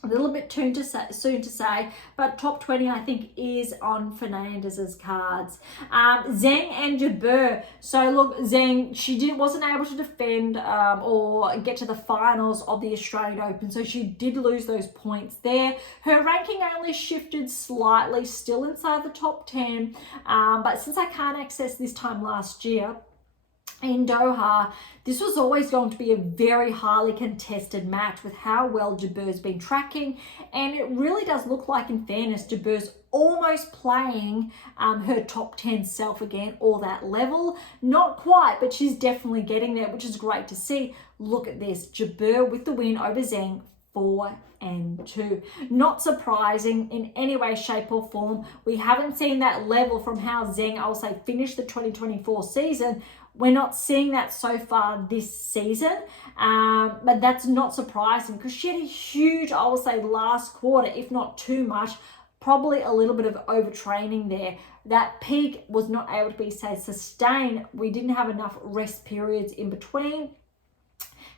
A little bit soon to say, but top 20 I think is on Fernandez's cards. Zheng and Jabeur. So look, Zheng, she wasn't able to defend or get to the finals of the Australian Open, so she did lose those points there. Her ranking only shifted slightly, still inside the top 10, but since I can't access this time last year, in Doha, this was always going to be a very highly contested match with how well Jabeur's been tracking, and it really does look like, in fairness, Jabeur's almost playing her top 10 self again, or that level. Not quite, but she's definitely getting there, which is great to see. Look at this, Jabeur with the win over Zheng, 4-2. Not surprising in any way, shape or form. We haven't seen that level from how Zheng, I'll say, finished the 2024 season. We're not seeing that so far this season, but that's not surprising because she had a huge, I will say, last quarter, if not too much, probably a little bit of overtraining there. That peak was not able to be sustained. We didn't have enough rest periods in between.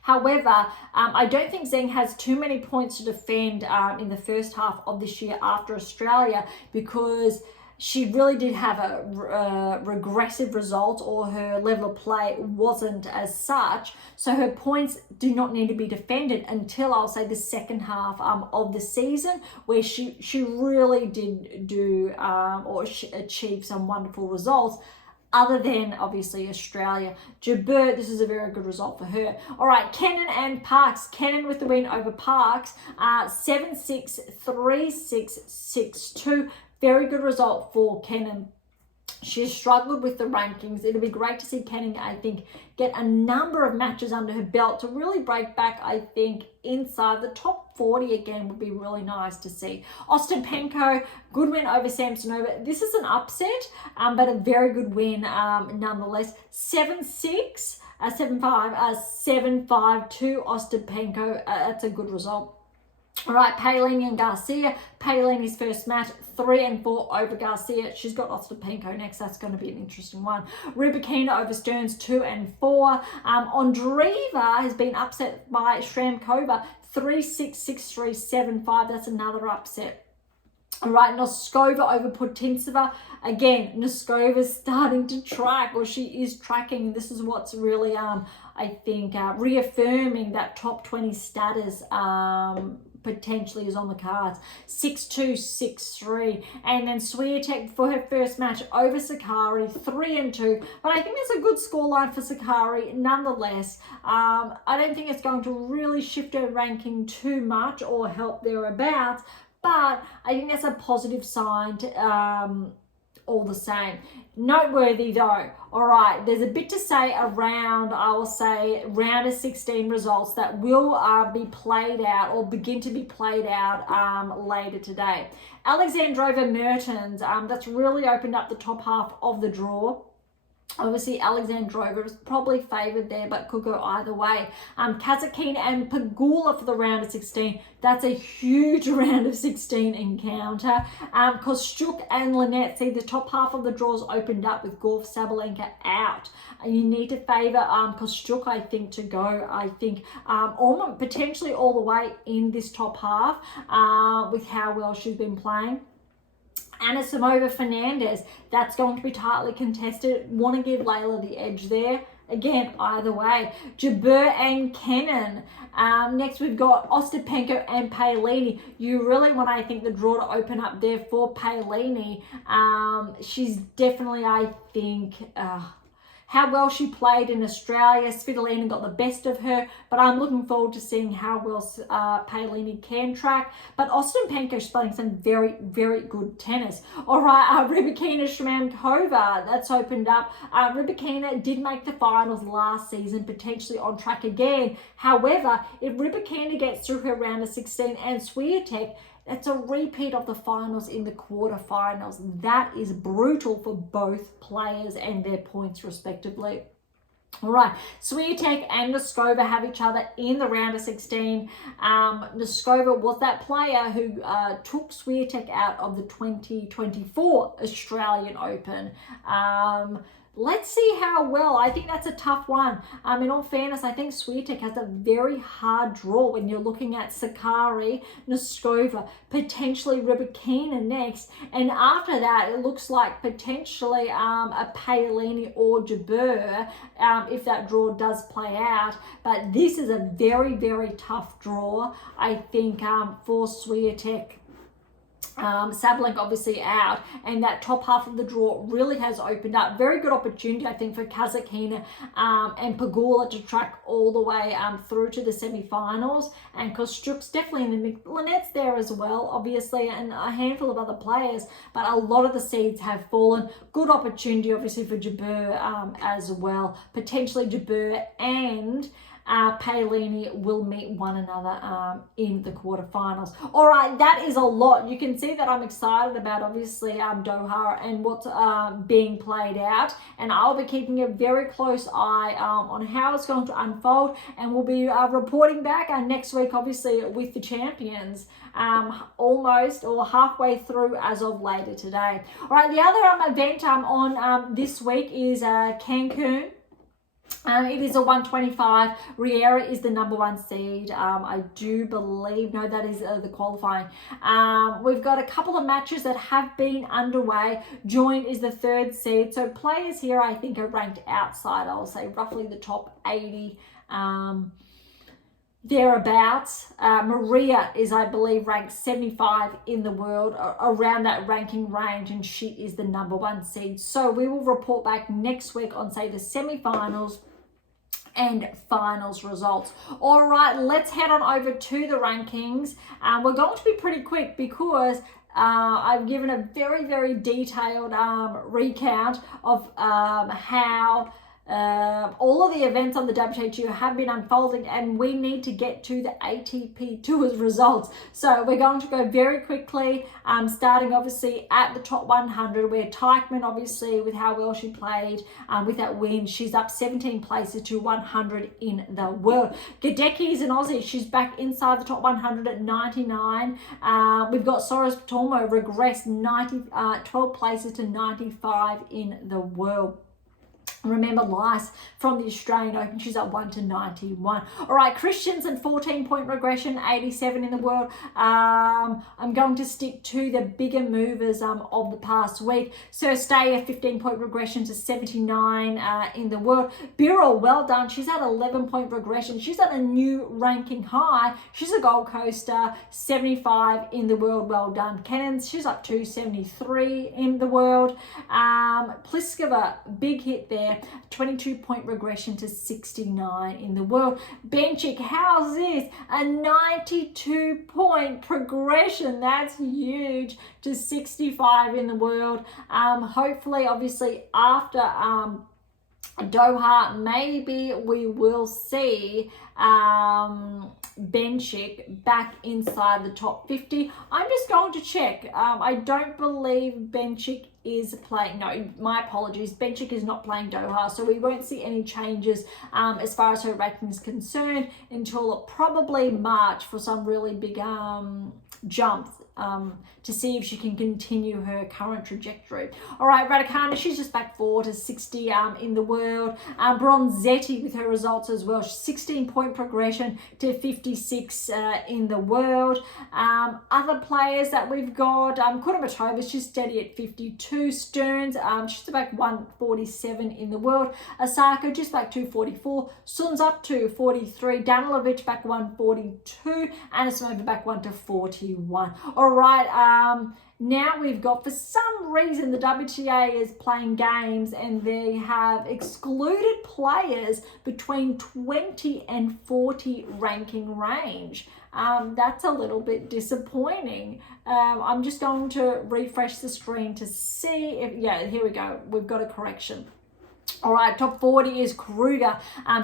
However, I don't think Zheng has too many points to defend in the first half of this year after Australia, because she really did have a regressive result, or her level of play wasn't as such. So her points do not need to be defended until, I'll say, the second half of the season, where she really did do achieve some wonderful results. Other than, obviously, Australia. Jabeur, this is a very good result for her. All right, Kenin and Parks. Kenin with the win over Parks, 7-6, 3-6, 6-2. Very good result for Kenin. She's struggled with the rankings. It'll be great to see Kenin, I think, get a number of matches under her belt to really break back, I think, inside the top 40 again would be really nice to see. Ostapenko, good win over Samsonova. This is an upset, but a very good win nonetheless. 7-6, 7-5, 7-5 Ostapenko. That's a good result. All right, Paolini and Garcia. Paolini's first match, 3-4 over Garcia. She's got Ostapenko next. That's going to be an interesting one. Rybakina over Stearns, 2-4. Andreeva has been upset by Shramkova, 3-6, 6-3, 7-5. That's another upset. All right, Noskova over Putintseva. Again, Noskova's starting to track, or she is tracking. This is what's really, I think, reaffirming that top 20 status potentially is on the cards. 6-2, 6-3. And then Swiatek for her first match over Sakkari, 3-2. But I think that's a good scoreline for Sakkari nonetheless. I don't think it's going to really shift her ranking too much or help thereabouts, but I think that's a positive sign to, all the same. Noteworthy though, all right, there's a bit to say around, I will say, round of 16 results that will be played out or begin to be played out later today. Alexandrova Mertens, that's really opened up the top half of the draw. Obviously, Alexandrova is probably favoured there, but could go either way. Kazatkina and Pegula for the round of 16. That's a huge round of 16 encounter. Kostyuk and Linetzi, the top half of the draws opened up with Gauff, Sabalenka out. You need to favour Kostyuk, I think, to go. I think almost potentially all the way in this top half with how well she's been playing. Anisimova Fernandez, that's going to be tightly contested. Want to give Layla the edge there. Again, either way. Jabeur and Kenin. Next, we've got Ostapenko and Paolini. You really want, I think, the draw to open up there for Paolini. She's definitely, I think, how well she played in Australia. Svitolina got the best of her, but I'm looking forward to seeing how well Paolini can track. But Ostapenko's playing some very, very good tennis. All right, Rybakina Shramkova, that's opened up. Rybakina did make the finals last season, potentially on track again. However, if Rybakina gets through her round of 16 and Swiatek, that's a repeat of the finals in the quarterfinals. That is brutal for both players and their points respectively. All right, Swiatek and Noskova have each other in the round of 16. Noskova was that player who took Swiatek out of the 2024 Australian Open. Let's see how well. I think that's a tough one. In all fairness, I think Swiatek has a very hard draw when you're looking at Sakkari, Noskova, potentially Rybakina next. And after that, it looks like potentially a Paolini or Jabeur if that draw does play out. But this is a very, very tough draw, I think, for Swiatek. Sabalenka obviously out, and that top half of the draw really has opened up. Very good opportunity, I think, for Kasatkina and Pegula to track all the way through to the semi-finals, and Kostyuk's definitely in the mix. Lynette's there as well, obviously, and a handful of other players, but a lot of the seeds have fallen. Good opportunity, obviously, for Jabeur as well. Potentially Jabeur and Paolini will meet one another in the quarterfinals. All right, that is a lot. You can see that I'm excited about, obviously, Doha and what's being played out, and I'll be keeping a very close eye on how it's going to unfold, and we'll be reporting back next week, obviously, with the champions almost or halfway through as of later today. All right, the other event on this week is Cancun. It is a 125. Riera is the number one seed. I do believe, no, that is the qualifying. We've got a couple of matches that have been underway. Joint is the third seed. So players here, I think, are ranked outside, I'll say, roughly the top 80. Thereabouts. Maria is, I believe, ranked 75 in the world, around that ranking range, and she is the number one seed. So we will report back next week on, say, the semi-finals and finals results. All right, let's head on over to the rankings. We're going to be pretty quick because I've given a very, very detailed recount of how all of the events on the WTA Tour have been unfolding, and we need to get to the ATP Tour's results. So we're going to go very quickly, starting obviously at the top 100, where Teichmann, obviously, with how well she played with that win, she's up 17 places to 100 in the world. Gadecki is an Aussie. She's back inside the top 100 at 99. We've got Soros Tormo regressed 12 places to 95 in the world. Remember, Lice from the Australian Open, she's up 1 to 91. All right, Christensen, 14-point regression, 87 in the world. I'm going to stick to the bigger movers of the past week. Cirstea, 15-point regression to 79 in the world. Birrell, well done. She's at 11-point regression. She's at a new ranking high. She's a Gold Coaster, 75 in the world. Well done. Cannons, she's up to 73 in the world. Pliskova, big hit there, 22-point regression to 69 in the world. Benchik, how's this? A 92-point progression. That's huge, to 65 in the world. Hopefully, obviously, after Doha, maybe we will see Benchik back inside the top 50. I'm just going to check. I don't believe Benchik is playing. No, my apologies. Benchik is not playing Doha, so we won't see any changes as far as her ranking is concerned until probably March for some really big jumps to see if she can continue her current trajectory. All right, Raducanu, she's just back 4 to 60 in the world. Bronzetti with her results as well, 16-point progression to 56 in the world. Other players that we've got, Kudermetova, she's steady at 52. Stearns, she's back 147 in the world. Osaka just back 244. Sun's up to 43. Danilovic back 142. Anisimova back 1 to 41. All right, now we've got, for some reason, the WTA is playing games and they have excluded players between 20 and 40 ranking range. That's a little bit disappointing. I'm just going to refresh the screen to see if, yeah, here we go. We've got a correction. All right, top 40 is Kruger.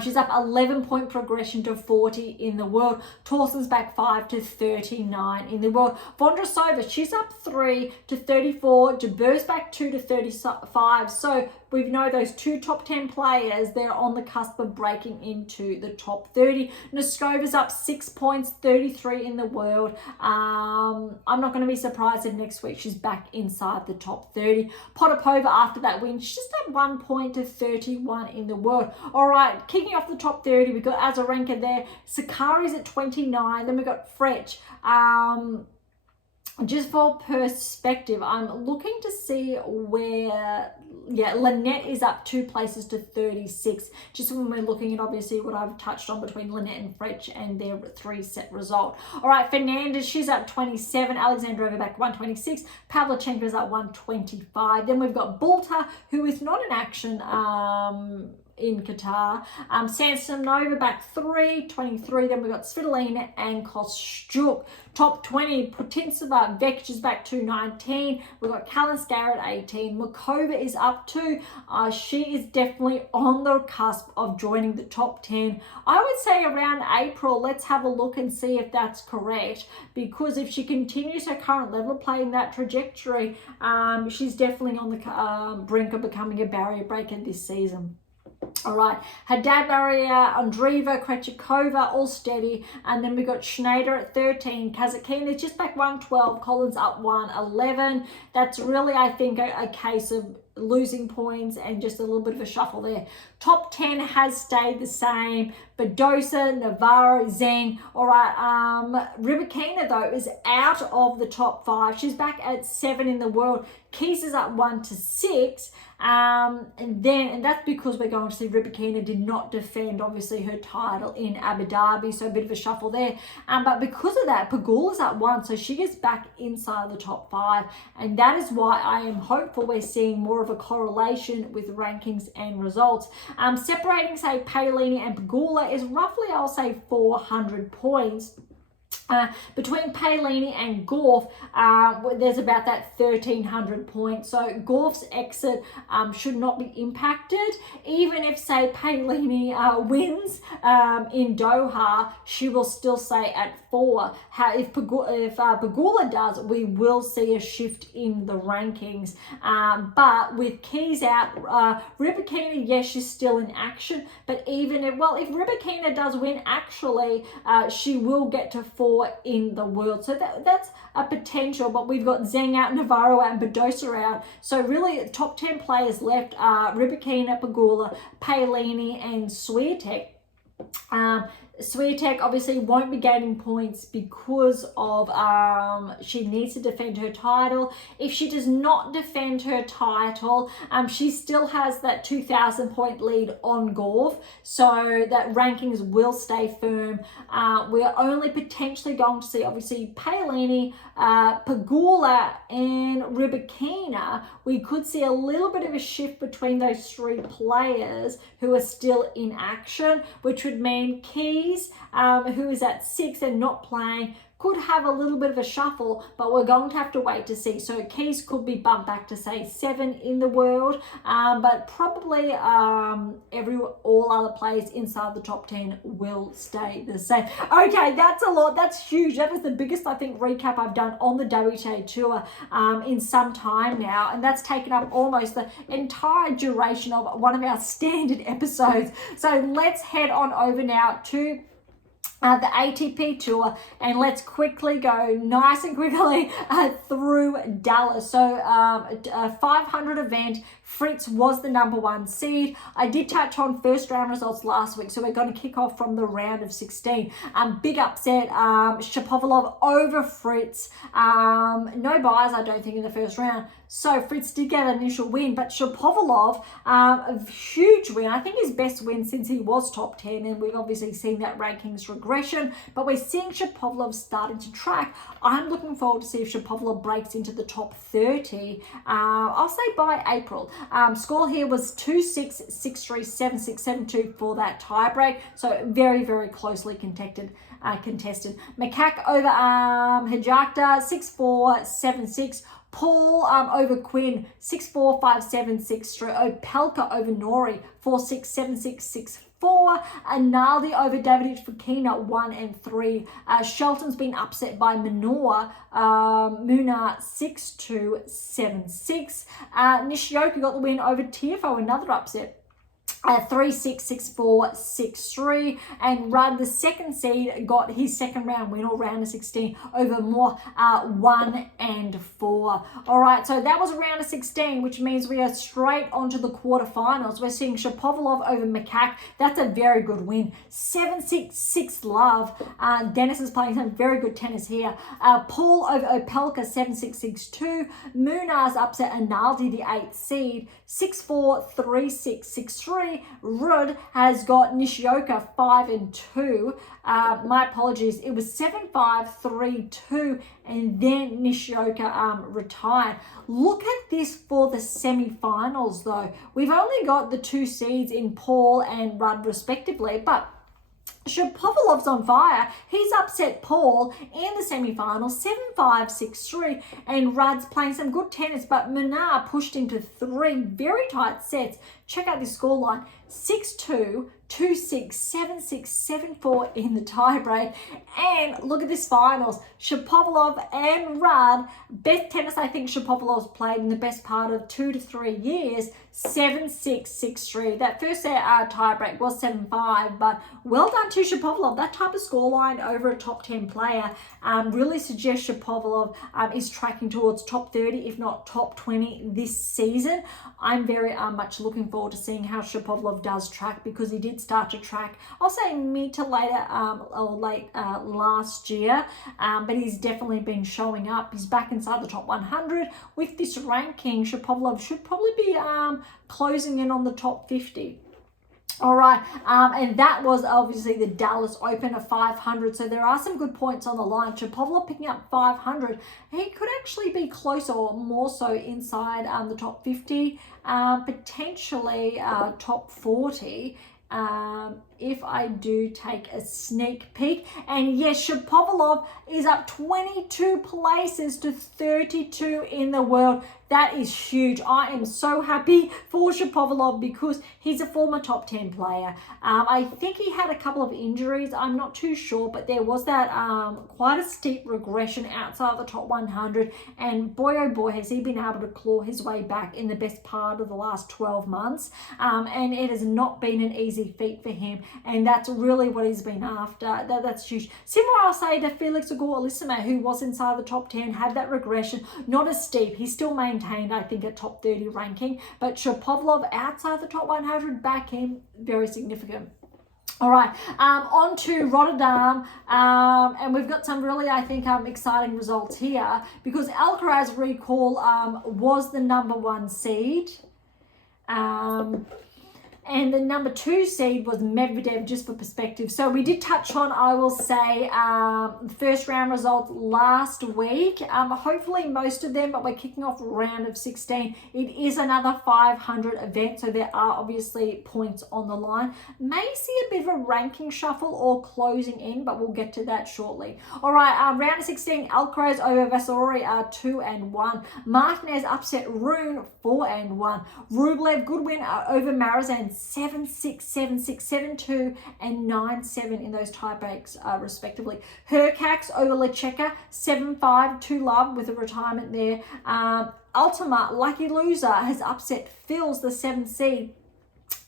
She's up 11-point progression to 40 in the world. Torsen's back 5 to 39 in the world. Vondrasova, she's up 3 to 34. Jabeur's back 2 to 35. So we know those two top 10 players, they're on the cusp of breaking into the top 30. Noskova's up 6 points, 33 in the world. I'm not going to be surprised if next week she's back inside the top 30. Potapova, after that win, she's just at 1 point to 31 in the world. All right, kicking off the top 30, we've got Azarenka there. Sakari's at 29. Then we've got Fretch. just for perspective, I'm looking to see where, Lynette is up 2 places to 36. Just when we're looking at obviously what I've touched on between Lynette and Fretch and their 3-set result. All right, Fernandez, she's up 27. Alexandrova back 126. Pavlyuchenko's up 125. Then we've got Bulter, who is not in action in Qatar. Samsonova back 323. Then we've got Svitolina and Kostyuk. Top 20, Putintseva, Vekic is back 219. We've got Kalinskaya at 18. Mukova is up 2. She is definitely on the cusp of joining the top 10. I would say around April. Let's have a look and see if that's correct, because if she continues her current level of play in that trajectory, she's definitely on the brink of becoming a barrier breaker this season. All right, Haddad, Maria, Andreeva, Krejcikova, all steady. And then we got Schneider at 13. Kazatkina is just back 112. Collins up 111. That's really, I think, a case of losing points and just a little bit of a shuffle there. Top 10 has stayed the same. Badosa, Navarro, Zheng. All right, Rybakina, though, is out of the top 5. She's back at 7 in the world. Keys is up 1 to 6. And that's because we're going to see Rybakina did not defend, obviously, her title in Abu Dhabi, so a bit of a shuffle there. But because of that, Pegula's up 1, so she gets back inside the top 5. And that is why I am hopeful we're seeing more of a correlation with rankings and results. Separating, say, Paolini and Pegula is roughly, I'll say, 400 points. Between Paolini and Gauff, there's about that 1,300 points. So Gauff's exit should not be impacted. Even if, say, Paolini wins in Doha, she will still stay at 4. If Pegula does, we will see a shift in the rankings. But with Keys out, Rybakina, yes, she's still in action. But even if Rybakina does win, actually, she will get to 4 in the world. So that's a potential, but we've got Zheng out, Navarro out, and Badosa out. So really, top 10 players left are Rybakina, Pegula, Paolini, and Swiatek. Swiatek obviously won't be gaining points because of she needs to defend her title. If she does not defend her title, she still has that 2,000 point lead on Gauff, so that rankings will stay firm. We're only potentially going to see obviously Paolini, Pegula, and Rybakina. We could see a little bit of a shift between those 3 players who are still in action, which would mean Keys, who is at 6 and not playing, could have a little bit of a shuffle, but we're going to have to wait to see. So Keys could be bumped back to, say, 7 in the world, but probably all other players inside the top 10 will stay the same. Okay, that's a lot. That's huge. That is the biggest, I think, recap I've done on the WTA Tour in some time now, and that's taken up almost the entire duration of one of our standard episodes. So let's head on over now to the ATP Tour, and let's quickly go nice and quickly through Dallas. So a 500 event. Fritz was the number 1 seed. I did touch on first round results last week, so we're going to kick off from the round of 16. Big upset, Shapovalov over Fritz. No buys, I don't think, in the first round. So Fritz did get an initial win, but Shapovalov, a huge win. I think his best win since he was top 10, and we've obviously seen that rankings regression, but we're seeing Shapovalov starting to track. I'm looking forward to see if Shapovalov breaks into the top 30, I'll say by April. Score here was 2-6, 6-3, 7-6, 7-2 for that tiebreak. So very, very closely contested. Macaque over Hijakta, 6-4, 7-6. Paul over Quinn, 6-4, 5-7, 6-3. Opelka over Nori, 4-6, 7-6, 6-4. Naldi over Davidovich Fokina, 1 and 3. Shelton's been upset by Muna, 6-2, 7-6. Nishioka got the win over Tiafoe, another upset. 3-6, 6-4, 6-3, and Rudd, the second seed, got his second round win, or round of 16, over Moore, 1 and 4. All right, so that was round of 16, which means we are straight onto the quarterfinals. We're seeing Shapovalov over Makak. That's a very good win. 7-6, 6-love. Dennis is playing some very good tennis here. Paul over Opelka, 7-6, 6-2. Munaz upset Analdi, the 8th seed, 6-4, 3-6, 6-3. Rudd has got Nishioka 5 and 2. My apologies. It was 7-5, 3-2, and then Nishioka retired. Look at this for the semi-finals, though. We've only got the 2 seeds in Paul and Rudd, respectively, but Shapovalov's on fire. He's upset Paul in the semi-finals, 7-5, 6-3, and Rudd's playing some good tennis, but Munar pushed him to 3 very tight sets. Check out this scoreline: 6-2, 2-6, 7-6, 7-4 in the tiebreak. And look at this finals: Shapovalov and Rudd. Best tennis I think Shapovalov's played in the best part of 2 to 3 years. 7-6, 6-3. That first set tiebreak was 7-5, but well done to Shapovalov. That type of scoreline over a top 10 player really suggests Shapovalov is tracking towards top 30, if not top 20 this season. I'm very much looking forward to seeing how Shapovalov does track, because he did start to track, I'll say mid to later or late last year, but he's definitely been showing up. He's back inside the top 100. With this ranking, Shapovalov should probably be closing in on the top 50. All right, and that was obviously the Dallas Open of 500. So there are some good points on the line. Shapovalov picking up 500. He could actually be closer, or more so, inside the top 50, potentially top 40. If I do take a sneak peek. And yes, Shapovalov is up 22 places to 32 in the world. That is huge. I am so happy for Shapovalov, because he's a former top 10 player. I think he had a couple of injuries. I'm not too sure, but there was that quite a steep regression outside the top 100. And boy, oh boy, has he been able to claw his way back in the best part of the last 12 months. And it has not been an easy feat for him. And that's really what he's been after. That's huge. Similar, I'll say, to Felix Auger-Aliassime, who was inside the top 10, had that regression. Not as steep. He still maintained, I think, a top 30 ranking. But Shapovalov outside the top 100, back in, very significant. All right, on to Rotterdam, and we've got some really, I think, exciting results here, because Alcaraz, recall, was the number 1 seed. And the number 2 seed was Medvedev, just for perspective. So we did touch on, I will say, the first round results last week. Hopefully most of them, but we're kicking off round of 16. It is another 500 event, so there are obviously points on the line. May see a bit of a ranking shuffle or closing in, but we'll get to that shortly. All right, round of 16, Alcaraz over Vasori are 2 and 1. Martinez upset Rune, 4 and 1. Rublev, good win over Marizan, 7-6, 7-6, 7-2, and 9-7 in those tie breaks, respectively. Hurkacz over Lecheka, 7-5, 2-love with a retirement there. Ultima, lucky loser, has upset Phil's, the 7th seed,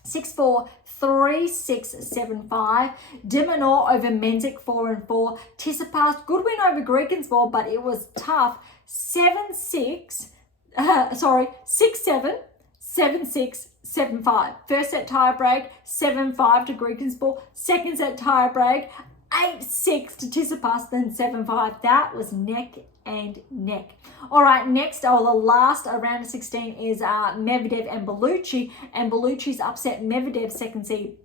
6-4, 3-6, 7-5. Dimonor over Menzik, 4 and 4. Tsitsipas, good win over Greekensborg, but it was tough. 6-7, 7-6, 7-5. First set tie break, 7-5 to Greekensborg. Second set tie break, 8-6 to Tsitsipas, then 7-5. That was neck and neck. All right, next, the last round of 16 is Medvedev and Bellucci, and Bellucci's upset Medvedev, second seed,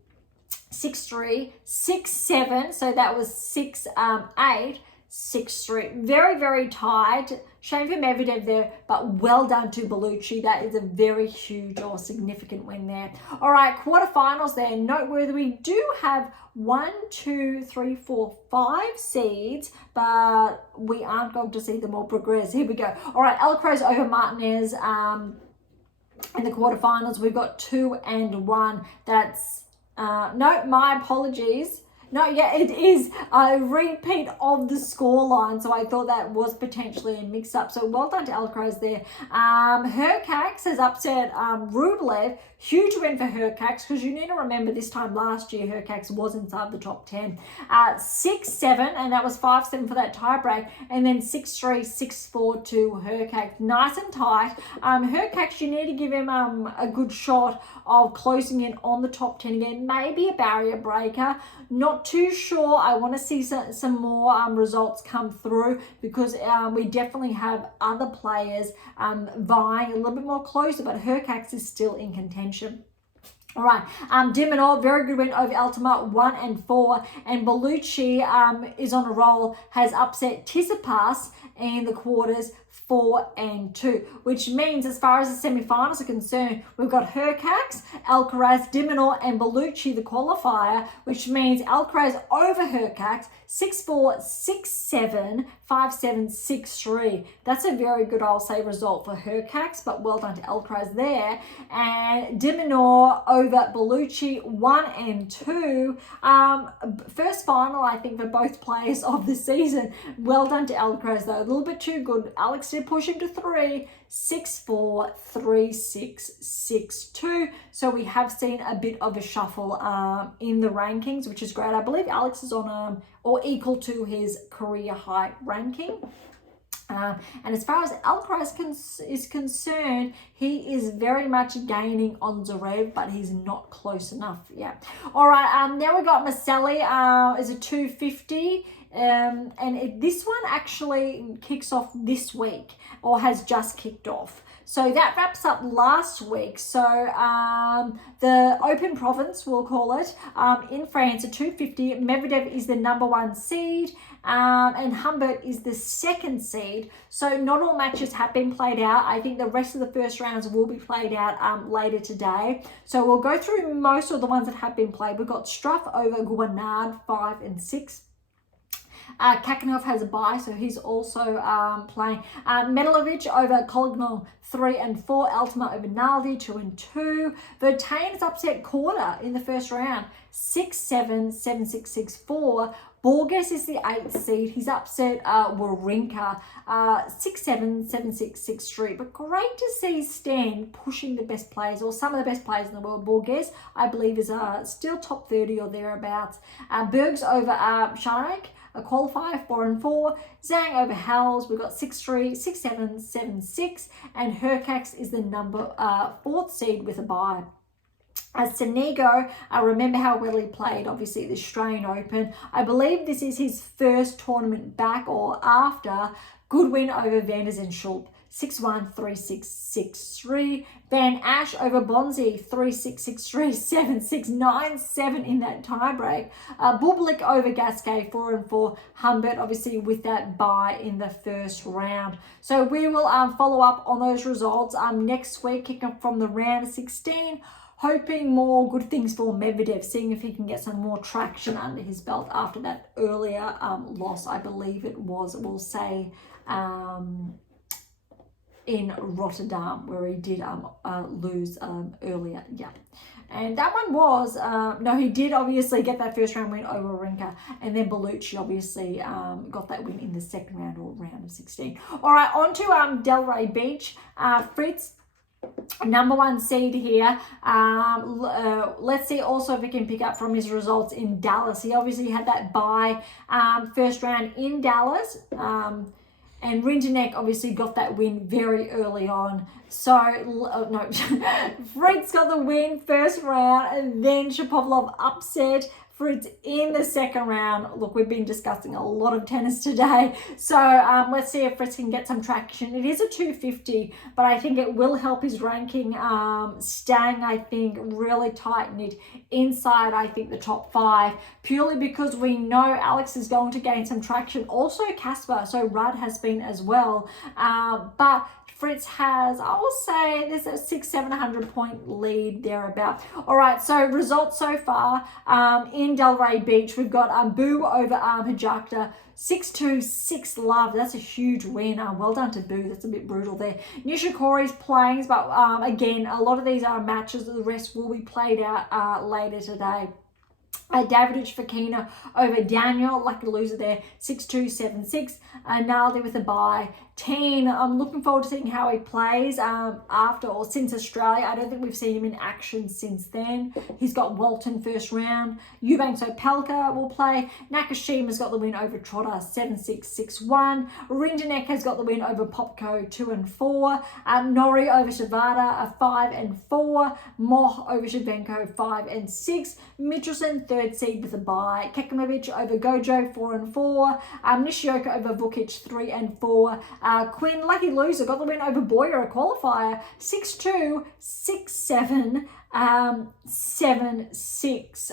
6-3, 6-7, so that was 6-8, 6-3. Very, very tight. Shame for Medvedev there, but well done to Bellucci. That is a very huge or significant win there. All right, quarterfinals there. Noteworthy, we do have 1, 2, 3, 4, 5 seeds, but we aren't going to see them all progress. Here we go. All right, Alcaraz over Martinez in the quarterfinals. We've got 2 and 1. That's, no, my apologies. No, yeah, it is a repeat of the scoreline, so I thought that was potentially a mix-up. So well done to Alcaraz there. Hercax has upset Rublev. Huge win for Hercax, because you need to remember this time last year Hercax was inside the top 10. 6-7, and that was 5-7 for that tiebreak, and then 6-3, 6-4 to Hercax. Nice and tight. Hercax, you need to give him a good shot of closing in on the top 10 again. Maybe a barrier breaker. Not too sure. I want to see some more results come through, because we definitely have other players vying a little bit more closer, but Hercax is still in contention. All right, de Minaur, very good win over Altama, 1-4, and Bellucci is on a roll, has upset Tsitsipas in the quarters, 4-2, which means as far as the semi-finals are concerned, we've got Hercax, Alcaraz, de Minaur, and Bellucci, the qualifier, which means Alcaraz over Hercax, 6-4, 6-7, 5-7, 6-3. That's a very good, I'll say, result for Hercax, but well done to Alcaraz there. And de Minaur over Bellucci, 1-2. First final, I think, for both players of the season. Well done to Alcaraz, though. A little bit too good. Alex did push him to 3, 6-4, 3-6, 6-2. So we have seen a bit of a shuffle in the rankings, which is great. I believe Alex is on or equal to his career high ranking. And as far as Alcaraz is concerned, he is very much gaining on Zverev, but he's not close enough. Yeah. All right. Now we got Maselli. Is a 250. This one actually kicks off this week, or has just kicked off. So that wraps up last week. So the Open Province, we'll call it, in France, a 250. Medvedev is the number 1 seed, and Humbert is the 2nd seed. So not all matches have been played out. I think the rest of the first rounds will be played out later today. So we'll go through most of the ones that have been played. We've got Struff over Guanard, 5 and 6. Kakanov has a bye, so he's also playing. Medalovic over Kolignon, 3 and 4. Altama over Naldi, 2 and 2. Vertaine's upset Korda in the first round, 6-7, 7-6, 6-4. Borges is the 8th seed. He's upset Wawrinka, 6-7, 7-6, 6-3. But great to see Stan pushing the best players, or some of the best players in the world. Borges, I believe, is still top 30 or thereabouts. Bergs over Shanek, a qualifier, 4 and 4. Zhang over Howells, we've got 6-3, 6-7, 7-6, and Hercax is the number 4th seed with a bye. Sonego, remember how well he played, obviously, the Australian Open. I believe this is his first tournament back or after. Good win over Van der Zandschulp, 6-1, 3-6, 6-3. Van Ash over Bonzi, 3-6, 6-3, 7-6, 9-7 in that tiebreak. Bublik over Gasquet, 4 and 4. Humbert, obviously, with that bye in the first round. So we will follow up on those results next week, kicking off from the round of 16. Hoping more good things for Medvedev, seeing if he can get some more traction under his belt after that earlier loss, I believe it was, we'll say, in Rotterdam, where he did lose earlier. Yeah. And that one was, no, he did obviously get that first round win over Wawrinka, and then Bellucci obviously got that win in the second round, or round of 16. All right, on to Delray Beach. Fritz, number 1 seed here. Let's see also if we can pick up from his results in Dallas. He obviously had that bye first round in Dallas. And Rinderknech obviously got that win very early on. So, no, Fritz got the win first round, and then Shapovalov upset Fritz in the second round. Look, we've been discussing a lot of tennis today. So let's see if Fritz can get some traction. It is a 250, but I think it will help his ranking staying, I think, really tight-knit inside, I think, the top 5, purely because we know Alex is going to gain some traction. Also Casper, so Rudd has been as well. But Fritz has, I will say, there's a 600-700 point lead thereabout. All right, so results so far in Delray Beach, we've got Boo over Hijakta, 6-2, 6-love. That's a huge win. Well done to Boo. That's a bit brutal there. Nishikori's playing, but again, a lot of these are matches. The rest will be played out later today. Davidovich Fokina over Daniel, lucky loser there, 6-2, 7-6. Naldi with a bye. 10, I'm looking forward to seeing how he plays after or since Australia. I don't think we've seen him in action since then. He's got Walton first round. Eubanks Opelka will play. Nakashima's got the win over Trotter, 7-6, 6-1. Rindenek has got the win over Popko, 2-4. Nori over Shivada, 5-4. Moh over Shevchenko, 5-6. Mitchelson, third seed with a bye. Kekimovic over Gojo, 4-4. Nishioka over Vukic, 3-4. Quinn, lucky loser, got the win over Boyer, a qualifier, 6-2, 6-7, 7-6.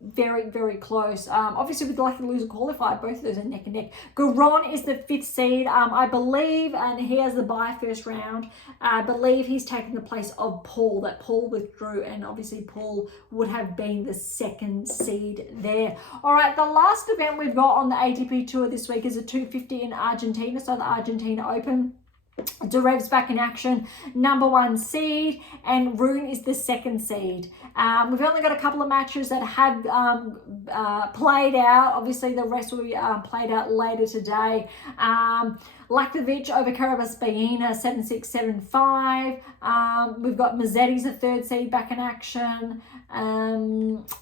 Very, very close. Obviously, with the lucky loser qualifier, both of those are neck and neck. Garon is the 5th seed, I believe, and he has the bye first round. I believe he's taken the place of Paul, that Paul withdrew, and obviously Paul would have been the 2nd seed there. All right, the last event we've got on the ATP Tour this week is a 250 in Argentina, so the Argentina Open. Zverev's back in action, number 1 seed, and Rune is the 2nd seed. We've only got a couple of matches that have played out. Obviously, the rest will be played out later today. Lakovic over Karabas-Baena, 7-6, 7-5. We've got Mazzetti's the 3rd seed back in action.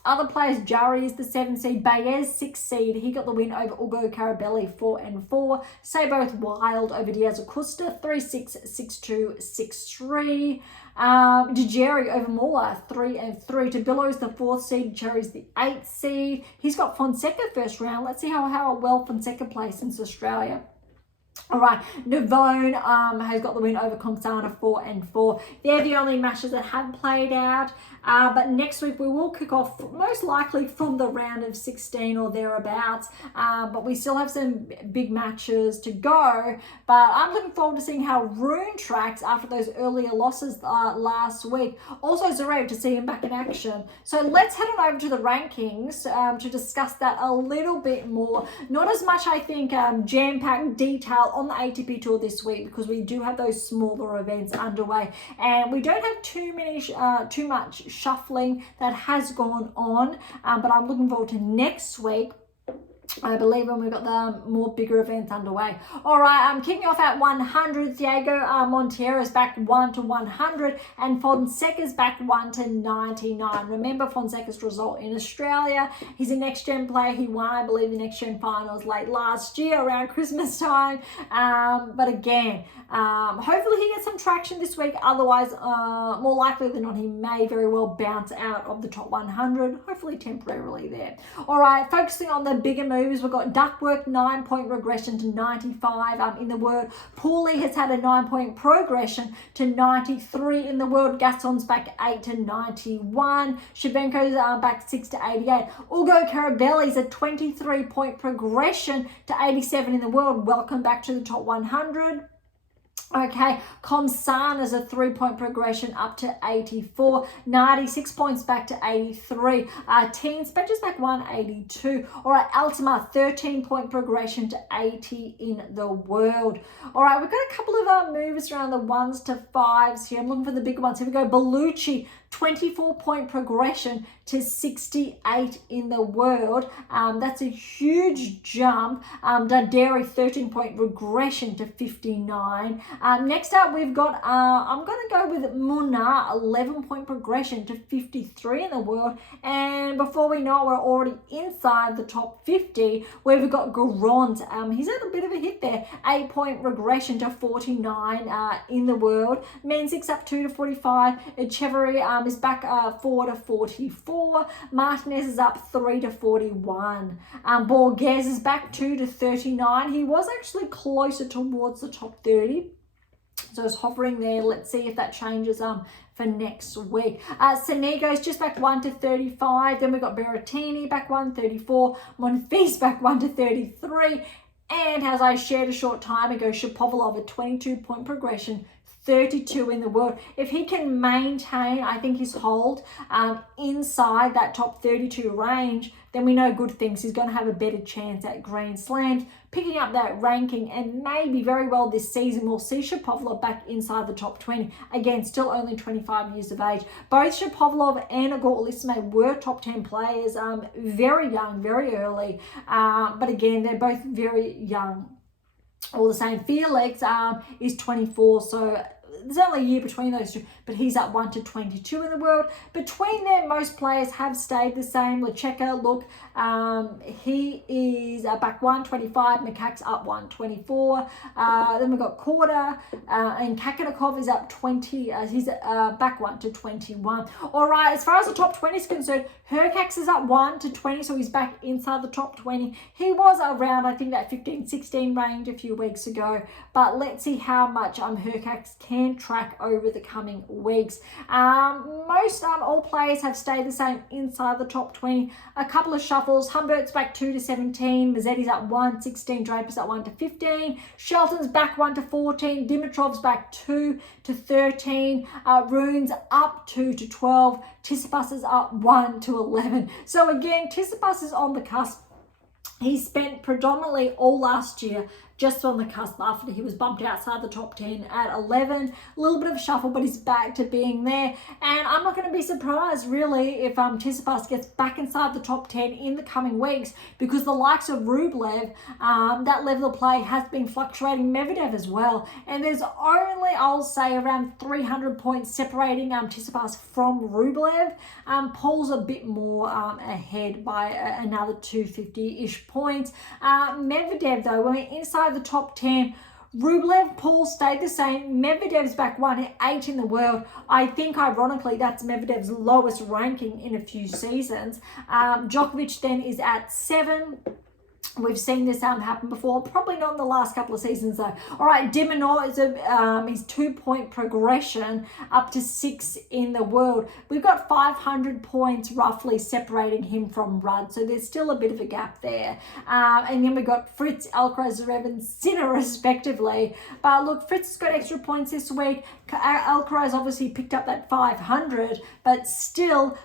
Other players, Jari is the 7th seed. Baez, 6th seed. He got the win over Ugo Carabelli, 4-4. Seyboth Wild over Diaz Acosta, 3-6, 6-2, 6-3. Dijeri over Muller, 3-3. Tabillo's the 4th seed. Cherry's the 8th seed. He's got Fonseca first round. Let's see how well Fonseca plays since Australia. All right, Navone has got the win over Compsana, 4-4. They're the only matches that have played out. But next week we will kick off most likely from the round of 16 or thereabouts. But we still have some big matches to go. But I'm looking forward to seeing how Rune tracks after those earlier losses last week. Also Zverev, to see him back in action. So let's head on over to the rankings to discuss that a little bit more. Not as much, I think, jam-packed detail on the ATP Tour this week, because we do have those smaller events underway, and we don't have too much shuffling that has gone on, but I'm looking forward to next week, I believe, when we've got the more bigger events underway. All right, I'm kicking off at 100. Diego Montero's back 1-100, and Fonseca's back 1-99. Remember Fonseca's result in Australia. He's a next gen player. He won, I believe, the next gen finals late last year around Christmas time. But again, hopefully he gets some traction this week. Otherwise, more likely than not, he may very well bounce out of the top 100, hopefully temporarily there. All right, focusing on the bigger moves, we've got Duckworth, 9-point regression to 95 in the world. Paulie has had a 9-point progression to 93 in the world. Gasson's back 8-91. Shevchenko's back 6-88. Ugo Carabelli's a 23-point progression to 87 in the world. Welcome back to the top 100. Okay, Komsana's a 3-point progression up to 84. 96 points back to 83. Teen Spectre's back 182. All right, Altima, 13-point progression to 80 in the world. All right, we've got a couple of moves around the 1s to 5s here. I'm looking for the bigger ones. Here we go. Bellucci, 24-point progression to 68 in the world. That's a huge jump. Darderi, 13-point regression to 59. Next up, we've got, I'm going to go with Muna, 11-point progression to 53 in the world. And before we know it, we're already inside the top 50, where we've got Garant. He's had a bit of a hit there. 8-point regression to 49 in the world. Mensik up 2-45. Echeverry is back 4-44. Martinez is up 3-41. Borges is back 2-39. He was actually closer towards the top 30. So it's hovering there. Let's see if that changes for next week. Senego's just back 1-35. Then we've got Berrettini back 1-34. Monfils back 1-33. And as I shared a short time ago, Shapovalov, a 22-point progression, 32 in the world. If he can maintain, I think, his hold inside that top 32 range, then we know good things. He's going to have a better chance at Grand Slams, picking up that ranking, and maybe very well this season we'll see Shapovalov back inside the top 20. Again, still only 25 years of age. Both Shapovalov and Igor Alisime were top 10 players, very young, very early, but again, they're both very young. All the same, Felix is 24, so there's only a year between those two, but he's up 1 to 22 in the world. Between them, most players have stayed the same. Lecheka, look, he is back 125. Makak's up 124. Then we've got Korda, and Kakanakov is up 20. He's back 1 to 21. All right, as far as the top 20 is concerned, Hurkacz is up 1 to 20, so he's back inside the top 20. He was around, I think, that 15, 16 range a few weeks ago, but let's see how much Hurkacz can track over the coming weeks. Most all players have stayed the same inside the top 20. A couple of shuffles. Humbert's back 2 to 17. Mazzetti's up 1, 16. Draper's up 1 to 15. Shelton's back 1 to 14. Dimitrov's back 2 to 13. Rune's up 2 to 12. Tsitsipas is up 1 to 11. So again, Tsitsipas is on the cusp. He spent predominantly all last year just on the cusp after he was bumped outside the top 10 at 11. A little bit of a shuffle, but he's back to being there. And I'm not going to be surprised, really, if Tsitsipas gets back inside the top 10 in the coming weeks, because the likes of Rublev, that level of play has been fluctuating. Medvedev as well. And there's only, I'll say, around 300 points separating Tsitsipas from Rublev. Paul's a bit more ahead by another 250-ish points. Medvedev, though, when we're inside the top 10, Rublev, Paul stayed the same. Medvedev's back 1-8 in the world. I think, ironically, that's Medvedev's lowest ranking in a few seasons. Djokovic then is at 7. We've seen this happen before, probably not in the last couple of seasons though. All right, de Minaur is his 2-point progression up to 6 in the world. We've got 500 points roughly separating him from Rudd, so there's still a bit of a gap there. And then we've got Fritz, Alcaraz, Zverev, and Sinner respectively. But look, Fritz has got extra points this week. Alcaraz obviously picked up that 500, but still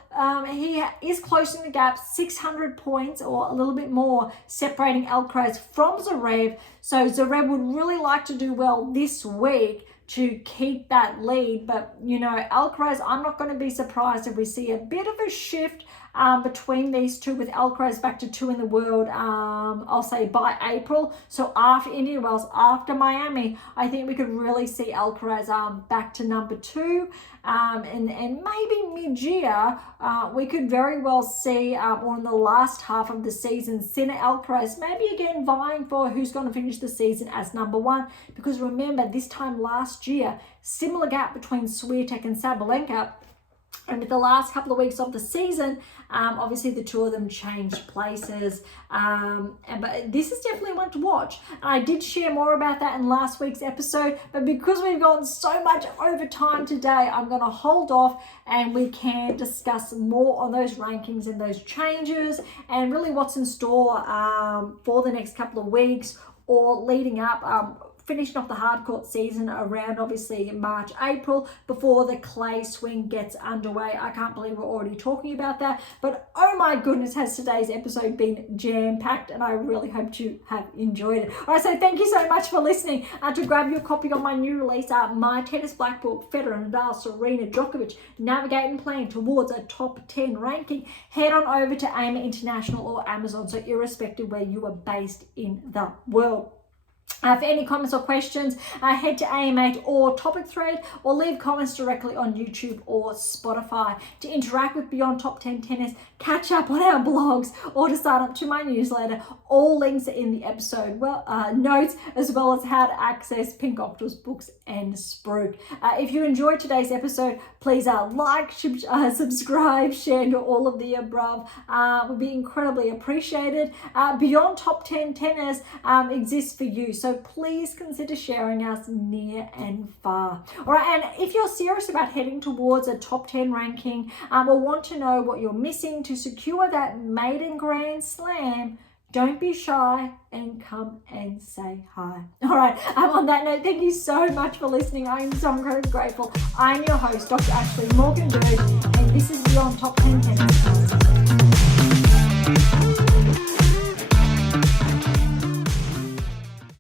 he is closing the gap, 600 points or a little bit more separating Alcaraz from Zverev. So Zverev would really like to do well this week to keep that lead. But, you know, Alcaraz, I'm not going to be surprised if we see a bit of a shift between these two, with Alcaraz back to 2 in the world, I'll say by April. So after Indian Wells, after Miami, I think we could really see Alcaraz back to number 2. And maybe mid-year, we could very well see, or in the last half of the season, Sinner, Alcaraz maybe again vying for who's going to finish the season as number 1. Because remember, this time last year, similar gap between Swiatek and Sabalenka. And with the last couple of weeks of the season, obviously the two of them changed places. But this is definitely one to watch. And I did share more about that in last week's episode. But because we've gone so much over time today, I'm going to hold off and we can discuss more on those rankings and those changes and really what's in store for the next couple of weeks or leading up. Finishing off the hardcourt season around obviously March, April, before the clay swing gets underway. I can't believe we're already talking about that, but oh my goodness, has today's episode been jam-packed, and I really hope you have enjoyed it. All right, so thank you so much for listening. To grab your copy of my new release, My Tennis Black Book, Federer, Nadal, Serena, Djokovic, Navigate and Plan Towards a Top 10 Ranking, head on over to AIMA International or Amazon, so irrespective where you are based in the world. For any comments or questions, head to AM8 or Topic Thread, or leave comments directly on YouTube or Spotify. To interact with Beyond Top 10 Tennis, catch up on our blogs, or to sign up to my newsletter, all links are in the episode notes, as well as how to access Pink Octopus books and Spruik. If you enjoyed today's episode, please like, subscribe, share, and all of the above. Would be incredibly appreciated. Beyond Top 10 Tennis exists for you, so please consider sharing us near and far. All right, and if you're serious about heading towards a top 10 ranking or want to know what you're missing to secure that maiden Grand Slam, don't be shy and come and say hi. All right, on that note, thank you so much for listening. I'm so incredibly grateful. I'm your host, Dr. Ashley Morgan-Bird, and this is Beyond Top 10 Tennis.